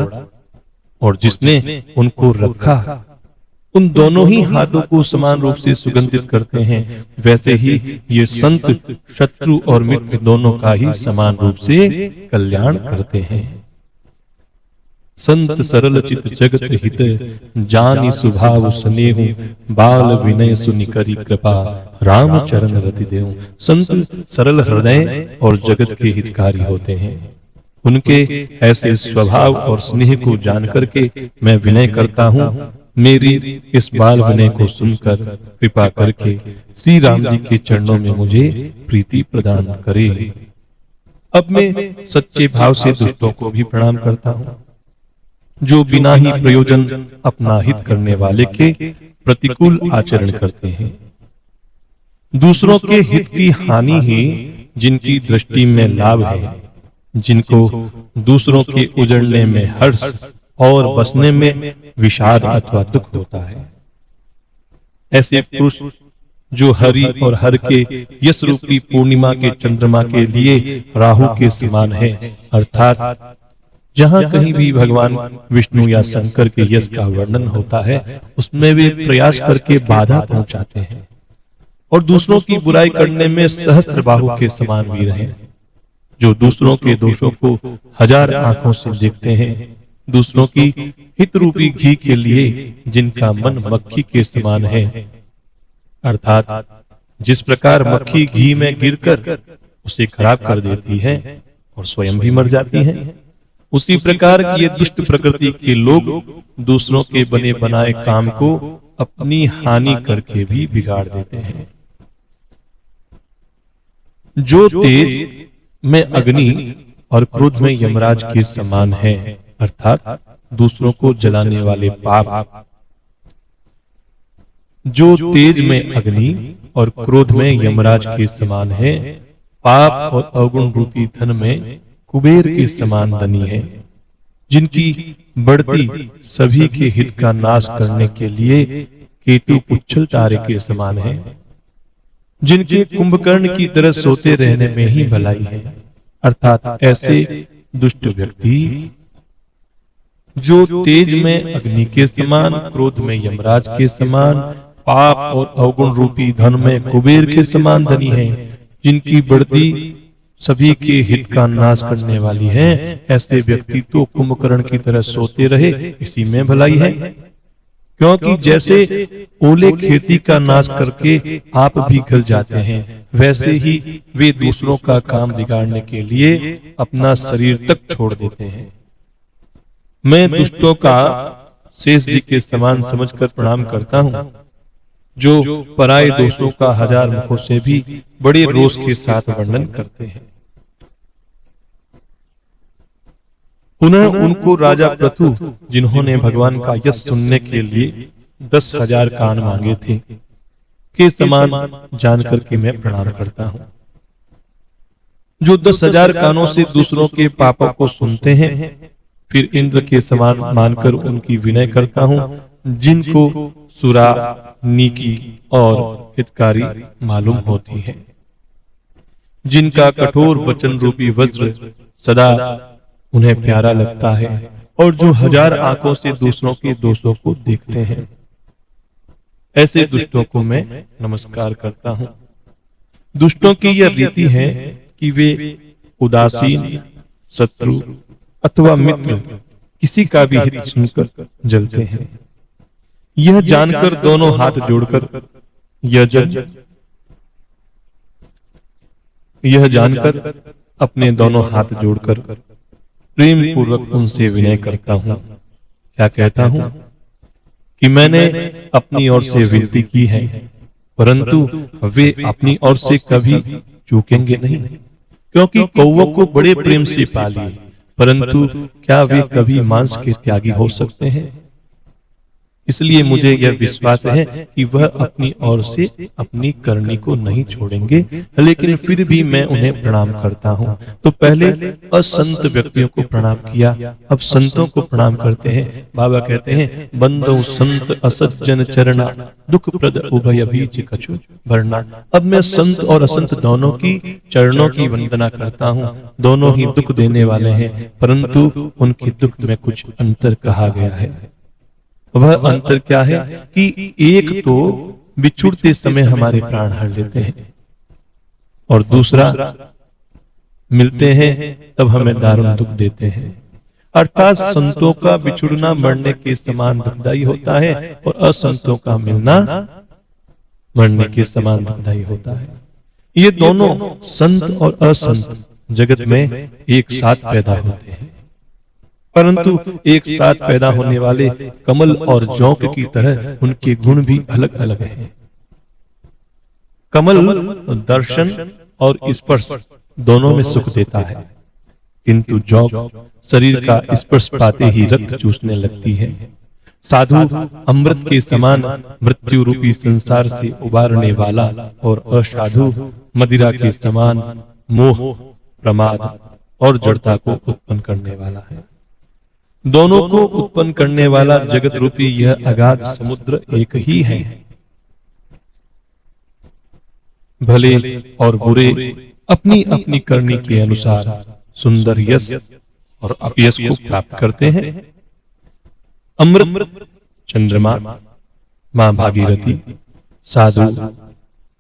और जिसने उनको रखा, उन दोनों ही हाथों को समान रूप से सुगंधित करते हैं। वैसे ही ये संत शत्रु और मित्र दोनों का ही समान रूप से कल्याण करते हैं। संत सरल चित जगत हित, जानि स्वभाव स्नेहु, बाल विनय सुनि करी कृपा, राम चरण रति देहु। संत सरल हृदय और जगत के हितकारी होते हैं। उनके ऐसे स्वभाव और स्नेह को जान करके मैं विनय करता हूँ। मेरी इस बाल विनय को सुनकर कृपा करके श्री राम जी के चरणों में मुझे प्रीति प्रदान करे। अब मैं सच्चे भाव से दुष्टों को भी प्रणाम करता हूँ, जो बिना ही प्रयोजन अपना हित करने वाले के प्रतिकूल आचरण करते हैं। दूसरों के हित की हानि ही जिनकी दृष्टि में लाभ है, जिनको दूसरों के उजड़ने में हर्ष और बसने में विषाद अथवा दुख होता है, ऐसे पुरुष जो हरि और हर के यश रूपी पूर्णिमा के चंद्रमा के लिए राहु के समान है, अर्थात जहां कहीं भी भगवान विष्णु या शंकर के यश का वर्णन होता है उसमें वे प्रयास करके बाधा पहुंचाते हैं और दूसरों की बुराई करने में सहस्त्र बाहु के समान वीर हैं, जो दूसरों के दोषों को हजार आंखों से देखते हैं। दूसरों की हित रूपी घी के लिए जिनका मन मक्खी के समान है, अर्थात जिस प्रकार मक्खी घी में गिरकर उसे खराब कर देती है और स्वयं भी मर जाती है, उसी प्रकार ये दुष्ट प्रकृति के लोग दूसरों के बने बनाए काम को अपनी हानि करके भी बिगाड़ देते हैं। जो तेज में अग्नि और क्रोध में यमराज के समान है, अर्थात दूसरों को जलाने वाले पाप। जो तेज में अग्नि और क्रोध में यमराज के समान है, पाप और अवगुण रूपी धन में कुबेर के समान धनी है। जिनकी बढ़ती सभी के हित का नाश करने के लिए केतु पुच्छल तारे के समान है, जिनके कुंभकर्ण की तरह सोते रहने में ही भलाई है। अर्थात ऐसे दुष्ट व्यक्ति जो तेज में अग्नि के समान, क्रोध में यमराज के समान, पाप और अवगुण रूपी धन में कुबेर के समान धनी हैं, जिनकी बढ़ती सभी के हित का नाश करने वाली है, ऐसे व्यक्ति तो कुंभकर्ण की तरह सोते रहे, इसी में भलाई है। क्योंकि जैसे ओले खेती का नाश करके आप भी गल जाते हैं, वैसे ही वे दूसरों का काम बिगाड़ने के लिए अपना शरीर तक छोड़ देते हैं। मैं दुष्टों का शेष जी के समान समझकर प्रणाम करता हूँ, जो पराये दोषों का हजार मुखों से भी बड़े रोष के साथ वर्णन करते हैं। पुनः उनको राजा पृथु, जिन्होंने भगवान का यश सुनने के लिए 10,000 कान मांगे थे, के समान जानकर के मैं प्रणाम करता हूँ, जो 10,000 कानों से दूसरों के पापों को सुनते हैं, फिर इंद्र के समान मानकर उनकी विनय करता हूँ, जिनको सुरा, नीकी और हितकारी मालूम होती है, जिनका कठोर वचन रूपी वज्र सदा उन्हें प्यारा लगता है, और जो 1000 आंखों से दूसरों के दोषों को देखते हैं। ऐसे दुष्टों को मैं नमस्कार करता हूँ। दुष्टों की यह रीति है कि वे उदासीन, शत्रु अथवा मित्र किसी का भी हित सुनकर जलते हैं। यह जानकर दोनों हाथ जोड़कर यह जानकर अपने दोनों हाथ जोड़कर प्रेम पूर्वक उनसे विनय करता हूँ। क्या कहता हूँ कि मैंने अपनी ओर से विनती की है, परंतु वे अपनी ओर से कभी चूकेंगे नहीं, क्योंकि कौवों को बड़े प्रेम से पालिए, परंतु क्या वे कभी मांस के त्यागी हो सकते हैं? इसलिए मुझे यह विश्वास है कि वह अपनी ओर से अपनी करनी को नहीं छोड़ेंगे, लेकिन फिर भी मैं उन्हें प्रणाम करता हूँ। तो पहले असंत व्यक्तियों को प्रणाम किया, अब संतों को प्रणाम करते हैं। बाबा कहते हैं, बंदो संत असज्जन चरणा, दुख प्रद उभय बीच कछु भरना। अब मैं संत और असंत दोनों की चरणों की वंदना करता हूँ। दोनों ही दुख देने वाले हैं, परंतु उनके दुख में कुछ अंतर कहा गया है। वह अंतर क्या है कि एक तो बिछुड़ते समय हमारे प्राण हर लेते हैं, और दूसरा मिलते हैं तब हमें दारुण दुख देते हैं। अर्थात संतों का बिछुड़ना मरने के समान दुखदायी होता है, और असंतों का मिलना मरने के समान दुखदायी होता है। ये दोनों संत और असंत जगत में एक साथ पैदा होते हैं, परंतु एक साथ पैदा होने वाले कमल और जौंक की तरह उनके गुण भी अलग अलग हैं। कमल दर्शन और स्पर्श दोनों में सुख देता है, किंतु जौंक शरीर का स्पर्श पाते ही रक्त चूसने लगती है। साधु अमृत के समान मृत्यु रूपी संसार से उबारने वाला, और असाधु मदिरा के समान मोह, प्रमाद और जड़ता को उत्पन्न करने वाला है। दोनों को उत्पन्न करने वाला जगत रूपी यह अगाध समुद्र एक ही है। भले और बुरे अपनी अपनी करनी के अनुसार सुंदर यश और अपयश को प्राप्त करते हैं। अमृत चंद्रमा, मां भागीरथी, साधु,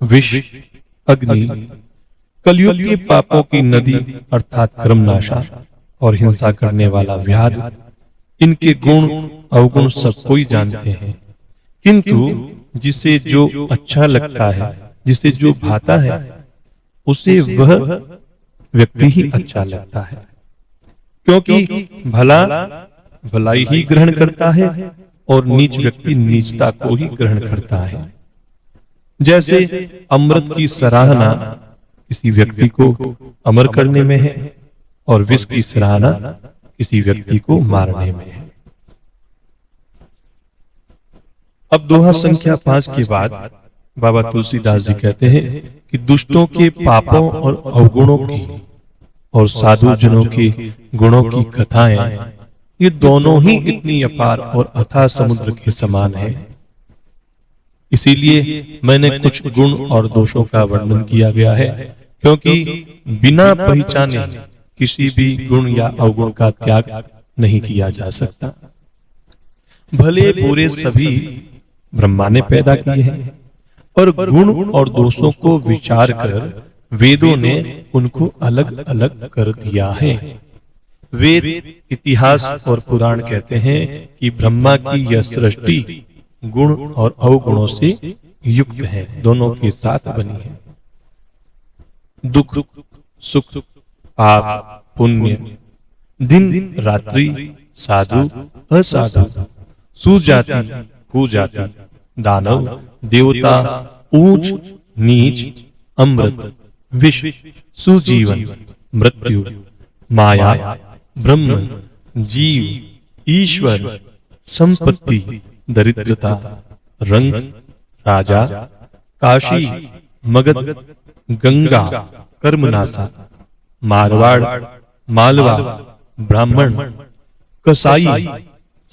विष, अग्नि, कलयुग के पापों की नदी अर्थात कर्मनाशा और हिंसा करने वाला व्याध, इनके गुण अवगुण सब कोई जानते हैं, किंतु जिसे जो अच्छा लगता है, जिसे जो भाता है, उसे वह व्यक्ति ही अच्छा लगता है, क्योंकि भला भलाई ही ग्रहण करता है और नीच व्यक्ति नीचता को ही ग्रहण करता है। जैसे अमृत की सराहना किसी व्यक्ति को अमर करने में है, और विष की सराहना किसी व्यक्ति को मारने में है। अब दोहा संख्या 5 के बाद बाबा तुलसीदास जी कहते हैं कि दुष्टों के पापों और अवगुणों की और साधु जनों के गुणों की कथाएं ये दोनों ही इतनी अपार और अथाह समुद्र के समान है। इसीलिए मैंने कुछ गुण और दोषों का वर्णन किया गया है, क्योंकि बिना पहचाने किसी भी गुण या अवगुण का त्याग नहीं किया जा सकता। भले बुरे सभी ब्रह्मा ने पैदा किए हैं, पर गुण और दोषों को विचार कर वेदों ने उनको अलग अलग कर दिया है। वेद, इतिहास और पुराण कहते हैं कि ब्रह्मा की यह सृष्टि गुण और अवगुणों से युक्त है, दोनों के साथ बनी है। दुख, सुख, पाप, पुण्य, दिन रात्रि, साधु असाधु, सुजाति कुजाति, दानव देवता, ऊंच नीच, अमृत विष, सुजीवन मृत्यु, माया ब्रह्म, जीव ईश्वर, संपत्ति दरिद्रता, रंग राजा, काशी मगध, गंगा कर्मनाशा, मारवाड़ मालवा, ब्राह्मण कसाई,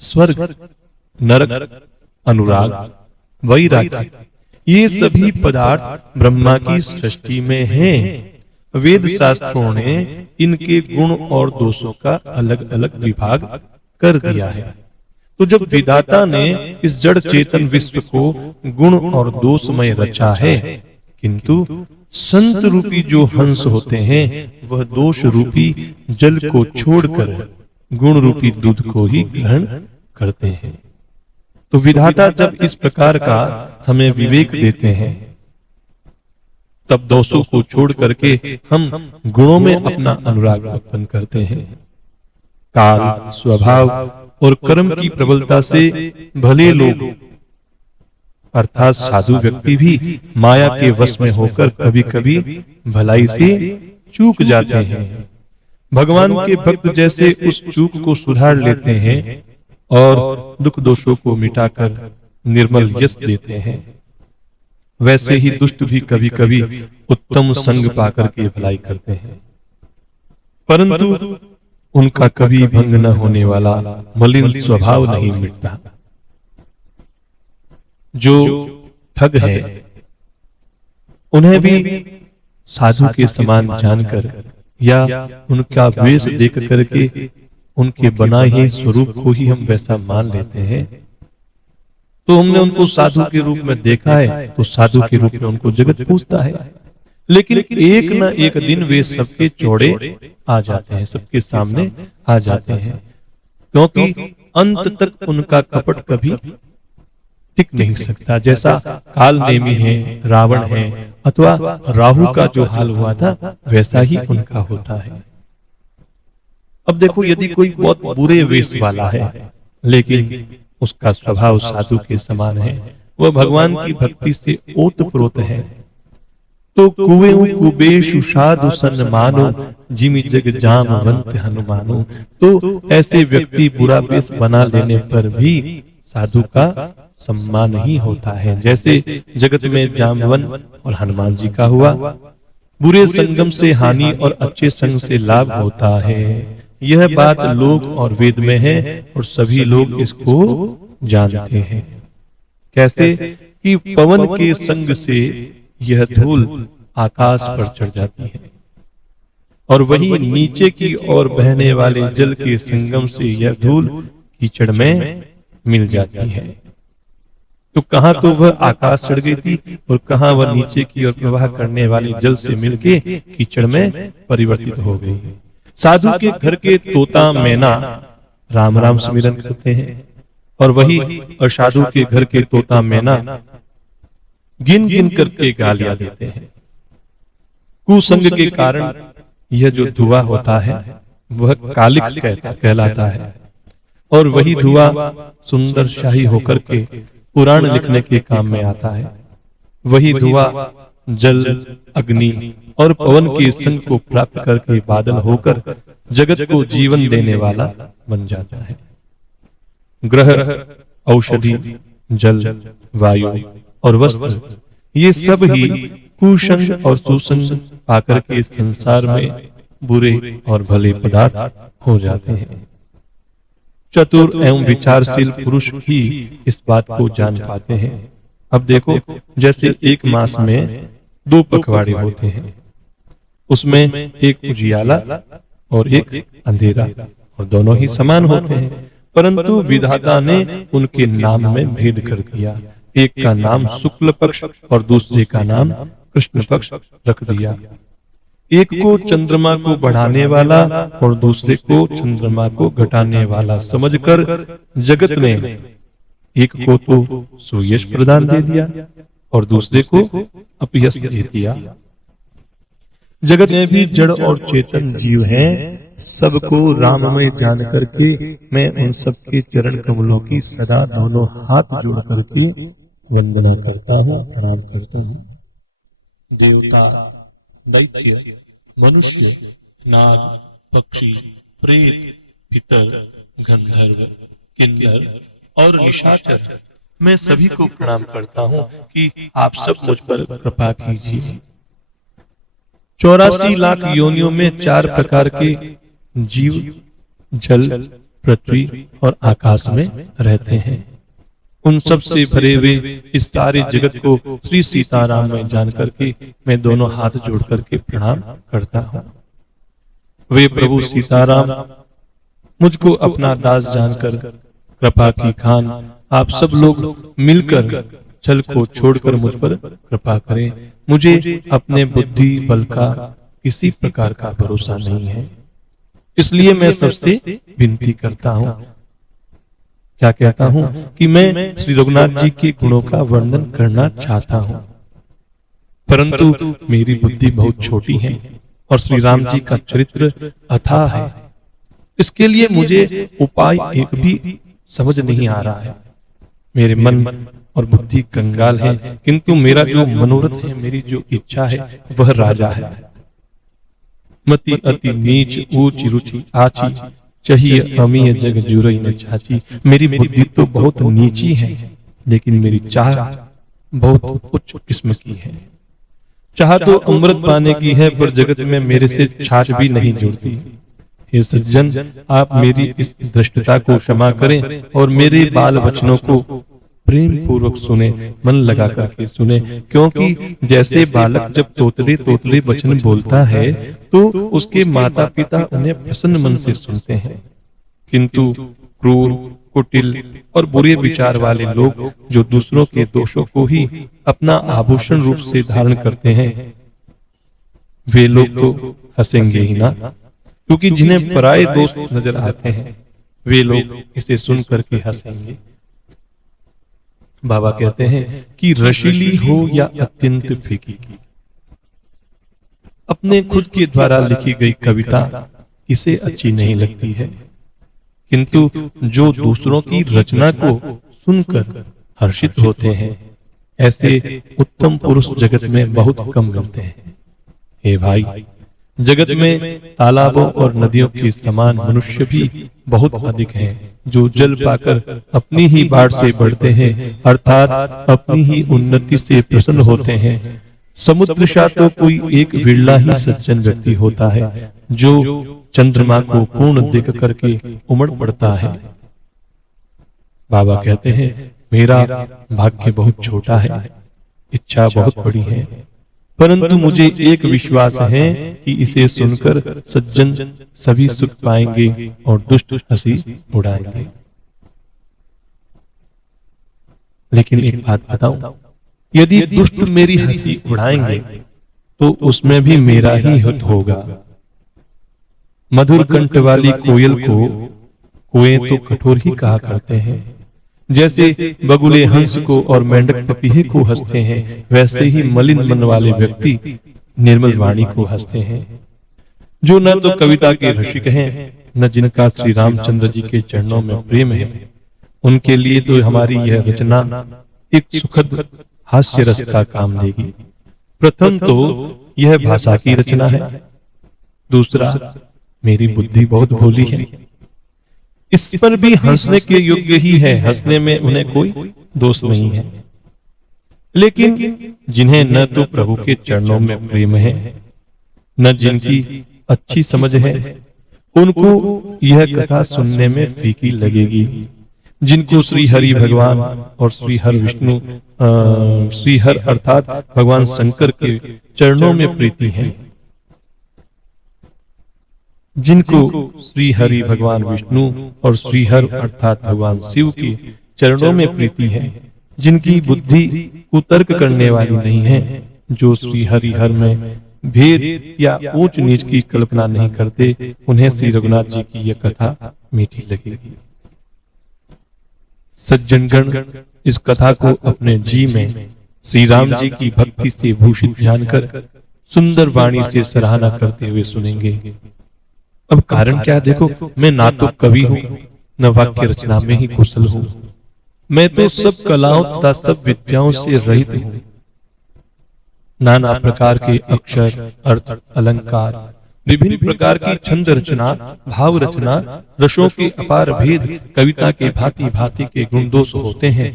स्वर्ग नरक, अनुराग वैराग्य, ये सभी पदार्थ ब्रह्मा की सृष्टि में हैं। वेद शास्त्रों ने इनके गुण और दोषों का अलग अलग विभाग कर दिया है। तो जब विधाता ने इस जड़ चेतन विश्व को गुण और दोषमय रचा है, किंतु संत रूपी जो हंस होते हैं वह दोष रूपी जल को छोड़कर गुण रूपी दूध को ही ग्रहण करते हैं। तो विधाता जब इस प्रकार का हमें विवेक देते हैं, तब दोषों को छोड़ करके हम गुणों में अपना अनुराग उत्पन्न करते हैं। काल, स्वभाव और कर्म की प्रबलता से भले लोग अर्थात साधु व्यक्ति भी माया के वश में होकर कभी कभी भलाई से चूक जाते हैं। भगवान के भक्त जैसे उस चूक को सुधार लेते हैं और दुख दोषों को मिटाकर निर्मल यश देते हैं, वैसे ही दुष्ट भी कभी कभी उत्तम संग पाकर के भलाई करते हैं, परंतु उनका कभी भंग न होने वाला मलिन स्वभाव नहीं मिटता। जो ठग है उन्हें भी साधु के समान जानकर या उनका वेश देख करके उनके बनाए ही स्वरूप को ही हम वैसा मान लेते हैं। तो हमने उनको साधु के रूप में देखा है, तो साधु के रूप में उनको जगत पूजता है। लेकिन एक न एक दिन वे सबके चौड़े आ जाते हैं, सबके सामने आ जाते हैं, क्योंकि अंत तक उनका कपट कभी टिक नहीं सकता। जैसा काल नेमी है, रावण है, अथवा राहु का जो हाल हुआ था वैसा ही उनका होता है। अब देखो, यदि कोई बहुत बुरे वेश वाला है लेकिन उसका स्वभाव साधु के समान है, वह भगवान की भक्ति से ओतप्रोत है, तो कुएं कुबेशु साधु सन्मानो जिमि जग जामवंत हनुमानो। तो ऐसे व्यक्ति बुरा वेश बना लेने पर भी साधु का सम्मान ही होता है। जैसे जगत में जामवंत और हनुमान जी का हुआ। बुरे संगम से हानि और अच्छे संग से लाभ होता है, यह बात लोक और वेद में है और सभी लोग इसको जानते हैं। कैसे कि पवन के संग से यह धूल आकाश पर चढ़ जाती है और वही नीचे की ओर बहने वाले जल के संगम से यह धूल कीचड़ में मिल जाती है। तो कहां तो वह आकाश चढ़ गई थी और कहां वह नीचे की ओर प्रवाह करने वाले जल से मिलके कीचड़ में परिवर्तित हो गई। साधु के घर के तोता मैना राम राम सिमरन करते हैं और वही असाधु के घर के तोता मैना गिन गिन करके गालियां देते हैं। कुसंग के कारण यह जो धुआं होता है वह कालिक कहलाता है और वही धुआं सुंदर शाही होकर के पुराण लिखने के काम में आता है। वही धुआं जल, अग्नि और पवन के संग को प्राप्त करके बादल होकर जगत को जीवन देने वाला बन जाता है। ग्रह, औषधि, जल, वायु और वस्त्र, ये सब ही कुसंग और सुसंग पाकर के संसार में बुरे और भले पदार्थ हो जाते हैं। चतुर एवं विचारशील पुरुष ही इस बात को जान पाते हैं। अब देखो, जैसे एक मास में 2 पखवाड़े होते हैं, उसमें एक उजियाला और एक अंधेरा, और दोनों ही समान होते हैं, परंतु विधाता ने उनके नाम में भेद कर दिया। एक का नाम शुक्ल पक्ष और दूसरे का नाम कृष्ण पक्ष रख दिया। एक को चंद्रमा को बढ़ाने वाला और दूसरे को चंद्रमा को घटाने वाला समझकर जगत ने एक को तो सुयश प्रदान दे दिया और दूसरे को अपयश दे दिया। जगत में भी जड़ और चेतन जीव हैं, सबको राममय जान करके मैं उन सबके चरण कमलों की सदा दोनों हाथ जोड़ करके वंदना करता हूँ, प्रणाम करता हूँ। देवता, दैत्य, मनुष्य, नाग, पक्षी, प्रेत, पितर, गंधर्व, किन्नर और निशाचर, मैं सभी को प्रणाम करता हूँ कि आप सब मुझ पर कृपा कीजिए। 84 लाख योनियों में 4 प्रकार के जीव जल, पृथ्वी और आकाश में रहते हैं। उन सब से भरे हुए इस सारे जगत को श्री सीताराम में जान करके मैं दोनों हाथ जोड़ करके प्रणाम करता हूँ। वे प्रभु सीताराम मुझको अपना दास जानकर कृपा की खान आप सब लोग मिलकर छल को छोड़कर मुझ पर कृपा करें। मुझे अपने बुद्धि बल का किसी प्रकार का भरोसा नहीं है, इसलिए मैं सबसे विनती करता हूँ, क्या कहता हूँ कि मैं श्री रघुनाथ जी के गुणों का वर्णन करना चाहता हूँ, परंतु मेरी बुद्धि बहुत छोटी है और श्री राम जी का चरित्र अथाह है। इसके लिए मुझे उपाय एक भी समझ नहीं आ रहा है। मेरे मन और बुद्धि कंगाल है, किंतु मेरा जो मनोरथ है, मेरी जो इच्छा है, वह राजा है। मति अति नीच ऊंच रुचि आची, चाहिए अमीय जग जुरई न चाची। मेरी बुद्धि तो बहुत नीची है, लेकिन मेरी चाह बहुत उच्च किस्म की है। चाह तो अमृत पाने की है, पर जगत में मेरे से छाछ भी नहीं जुड़ती। हे सज्जन, आप मेरी इस दृष्टता को क्षमा करें और मेरे बाल वचनों को प्रेम पूर्वक सुने, मन लगा करके सुने, क्योंकि जैसे बालक जब तोतले तोतले वचन बोलता है तो उसके माता पिता उन्हें प्रसन्न मन से सुनते हैं, किंतु क्रूर, कुटिल और बुरे विचार वाले लोग जो दूसरों के दोषों को ही अपना आभूषण रूप से धारण करते हैं, वे लोग तो हंसेंगे ही ना, क्योंकि जिन्हें पराये दोष नजर आते हैं वे लोग इसे सुन करके हंसेंगे। बाबा कहते हैं कि रसीली हो या अत्यंत फीकी, अपने खुद के द्वारा लिखी गई कविता किसे अच्छी नहीं लगती है, किंतु जो दूसरों की रचना को सुनकर हर्षित होते हैं, ऐसे उत्तम पुरुष जगत में बहुत कम मिलते हैं। हे भाई, जगत में तालाबों और नदियों के समान मनुष्य भी बहुत अधिक हैं, जो जल पाकर अपनी ही बाढ़ से बढ़ते हैं, अर्थात अपनी ही उन्नति से प्रसन्न होते हैं। समुद्र सा तो कोई एक विरला ही सज्जन व्यक्ति होता है, जो चंद्रमा को पूर्ण देख करके उमड़ पड़ता है। बाबा कहते हैं, मेरा भाग्य बहुत छोटा है, इच्छा बहुत बड़ी है, परंतु मुझे एक विश्वास है कि इसे सुनकर सज्जन सभी सुख पाएंगे और दुष्ट हंसी उड़ाएंगे। लेकिन एक बात बताऊं, यदि दुष्ट मेरी हंसी उड़ाएंगे तो उसमें भी मेरा ही हित होगा। मधुर कंठ वाली कोयल को कुएं तो कठोर ही कहा करते हैं, जैसे बगुले हंस को और मेंढक पपीहे को हंसते हैं, वैसे ही मलिन मन वाले व्यक्ति निर्मल वाणी को हंसते हैं। जो न तो कविता के रसिक हैं, न जिनका श्री रामचंद्र जी के चरणों में प्रेम है, उनके लिए तो हमारी यह रचना एक सुखद हास्य रस का काम देगी। प्रथम तो यह भाषा की रचना है, दूसरा मेरी बुद्धि बहुत भोली है, इस पर भी हंसने के योग्य ही है, हंसने में उन्हें कोई दोष नहीं है। लेकिन जिन्हें न तो प्रभु के चरणों में प्रेम है, न जिनकी अच्छी समझ है, उनको यह कथा सुनने में फीकी लगेगी। जिनको श्री हरि भगवान और श्री हर विष्णु श्री हर अर्थात भगवान शंकर के चरणों में प्रीति है, जिनको श्री हरि भगवान विष्णु और श्री हर अर्थात भगवान शिव के चरणों में प्रीति है, जिनकी बुद्धि कुतर्क करने वाली नहीं है, जो श्री हरि हर में भेद या ऊंच नीच की कल्पना नहीं करते, उन्हें श्री रघुनाथ जी की यह कथा मीठी लगेगी। सज्जनगण इस कथा को अपने जी में श्री राम जी की भक्ति से भूषित जानकर सुंदर वाणी से सराहना करते हुए सुनेंगे। अब कारण क्या देखो, मैं ना तो कवि हूं न वाक्य रचना में ही कुशल हूं, मैं तो सब कलाओं तथा सब विद्याओं से रहित हूं। नाना प्रकार के अक्षर, अर्थ, अलंकार, विभिन्न प्रकार की छंद रचना, भाव रचना, रसों के अपार भेद, कविता के भांति भांति के गुण दोष होते हैं।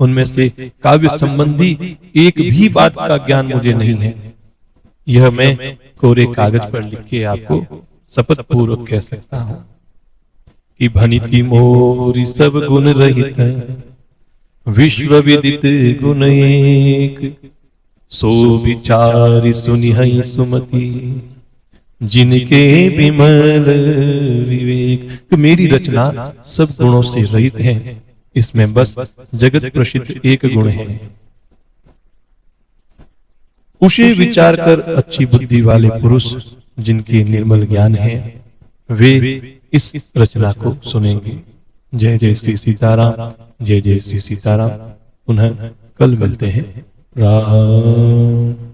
उनमें से काव्य संबंधी एक भी बात का ज्ञान मुझे नहीं है। यह मैं कोरे कागज पर लिख के आपको शपथ पूर्वक कह सकता हूं कि भनिति मोरी सब गुण रहित, विश्व विदित गुण एक, सो विचारि सुनिहै सुमति, जिनके विमल विवेक। तो मेरी रचना सब गुणों से रहित है, इसमें बस जगत प्रसिद्ध एक गुण है। उसे विचार कर अच्छी बुद्धि वाले पुरुष जिनके निर्मल ज्ञान है, वे इस रचना को सुनेंगे। जय जय श्री सीताराम, जय जय श्री सीताराम। पुनः कल मिलते हैं। राम।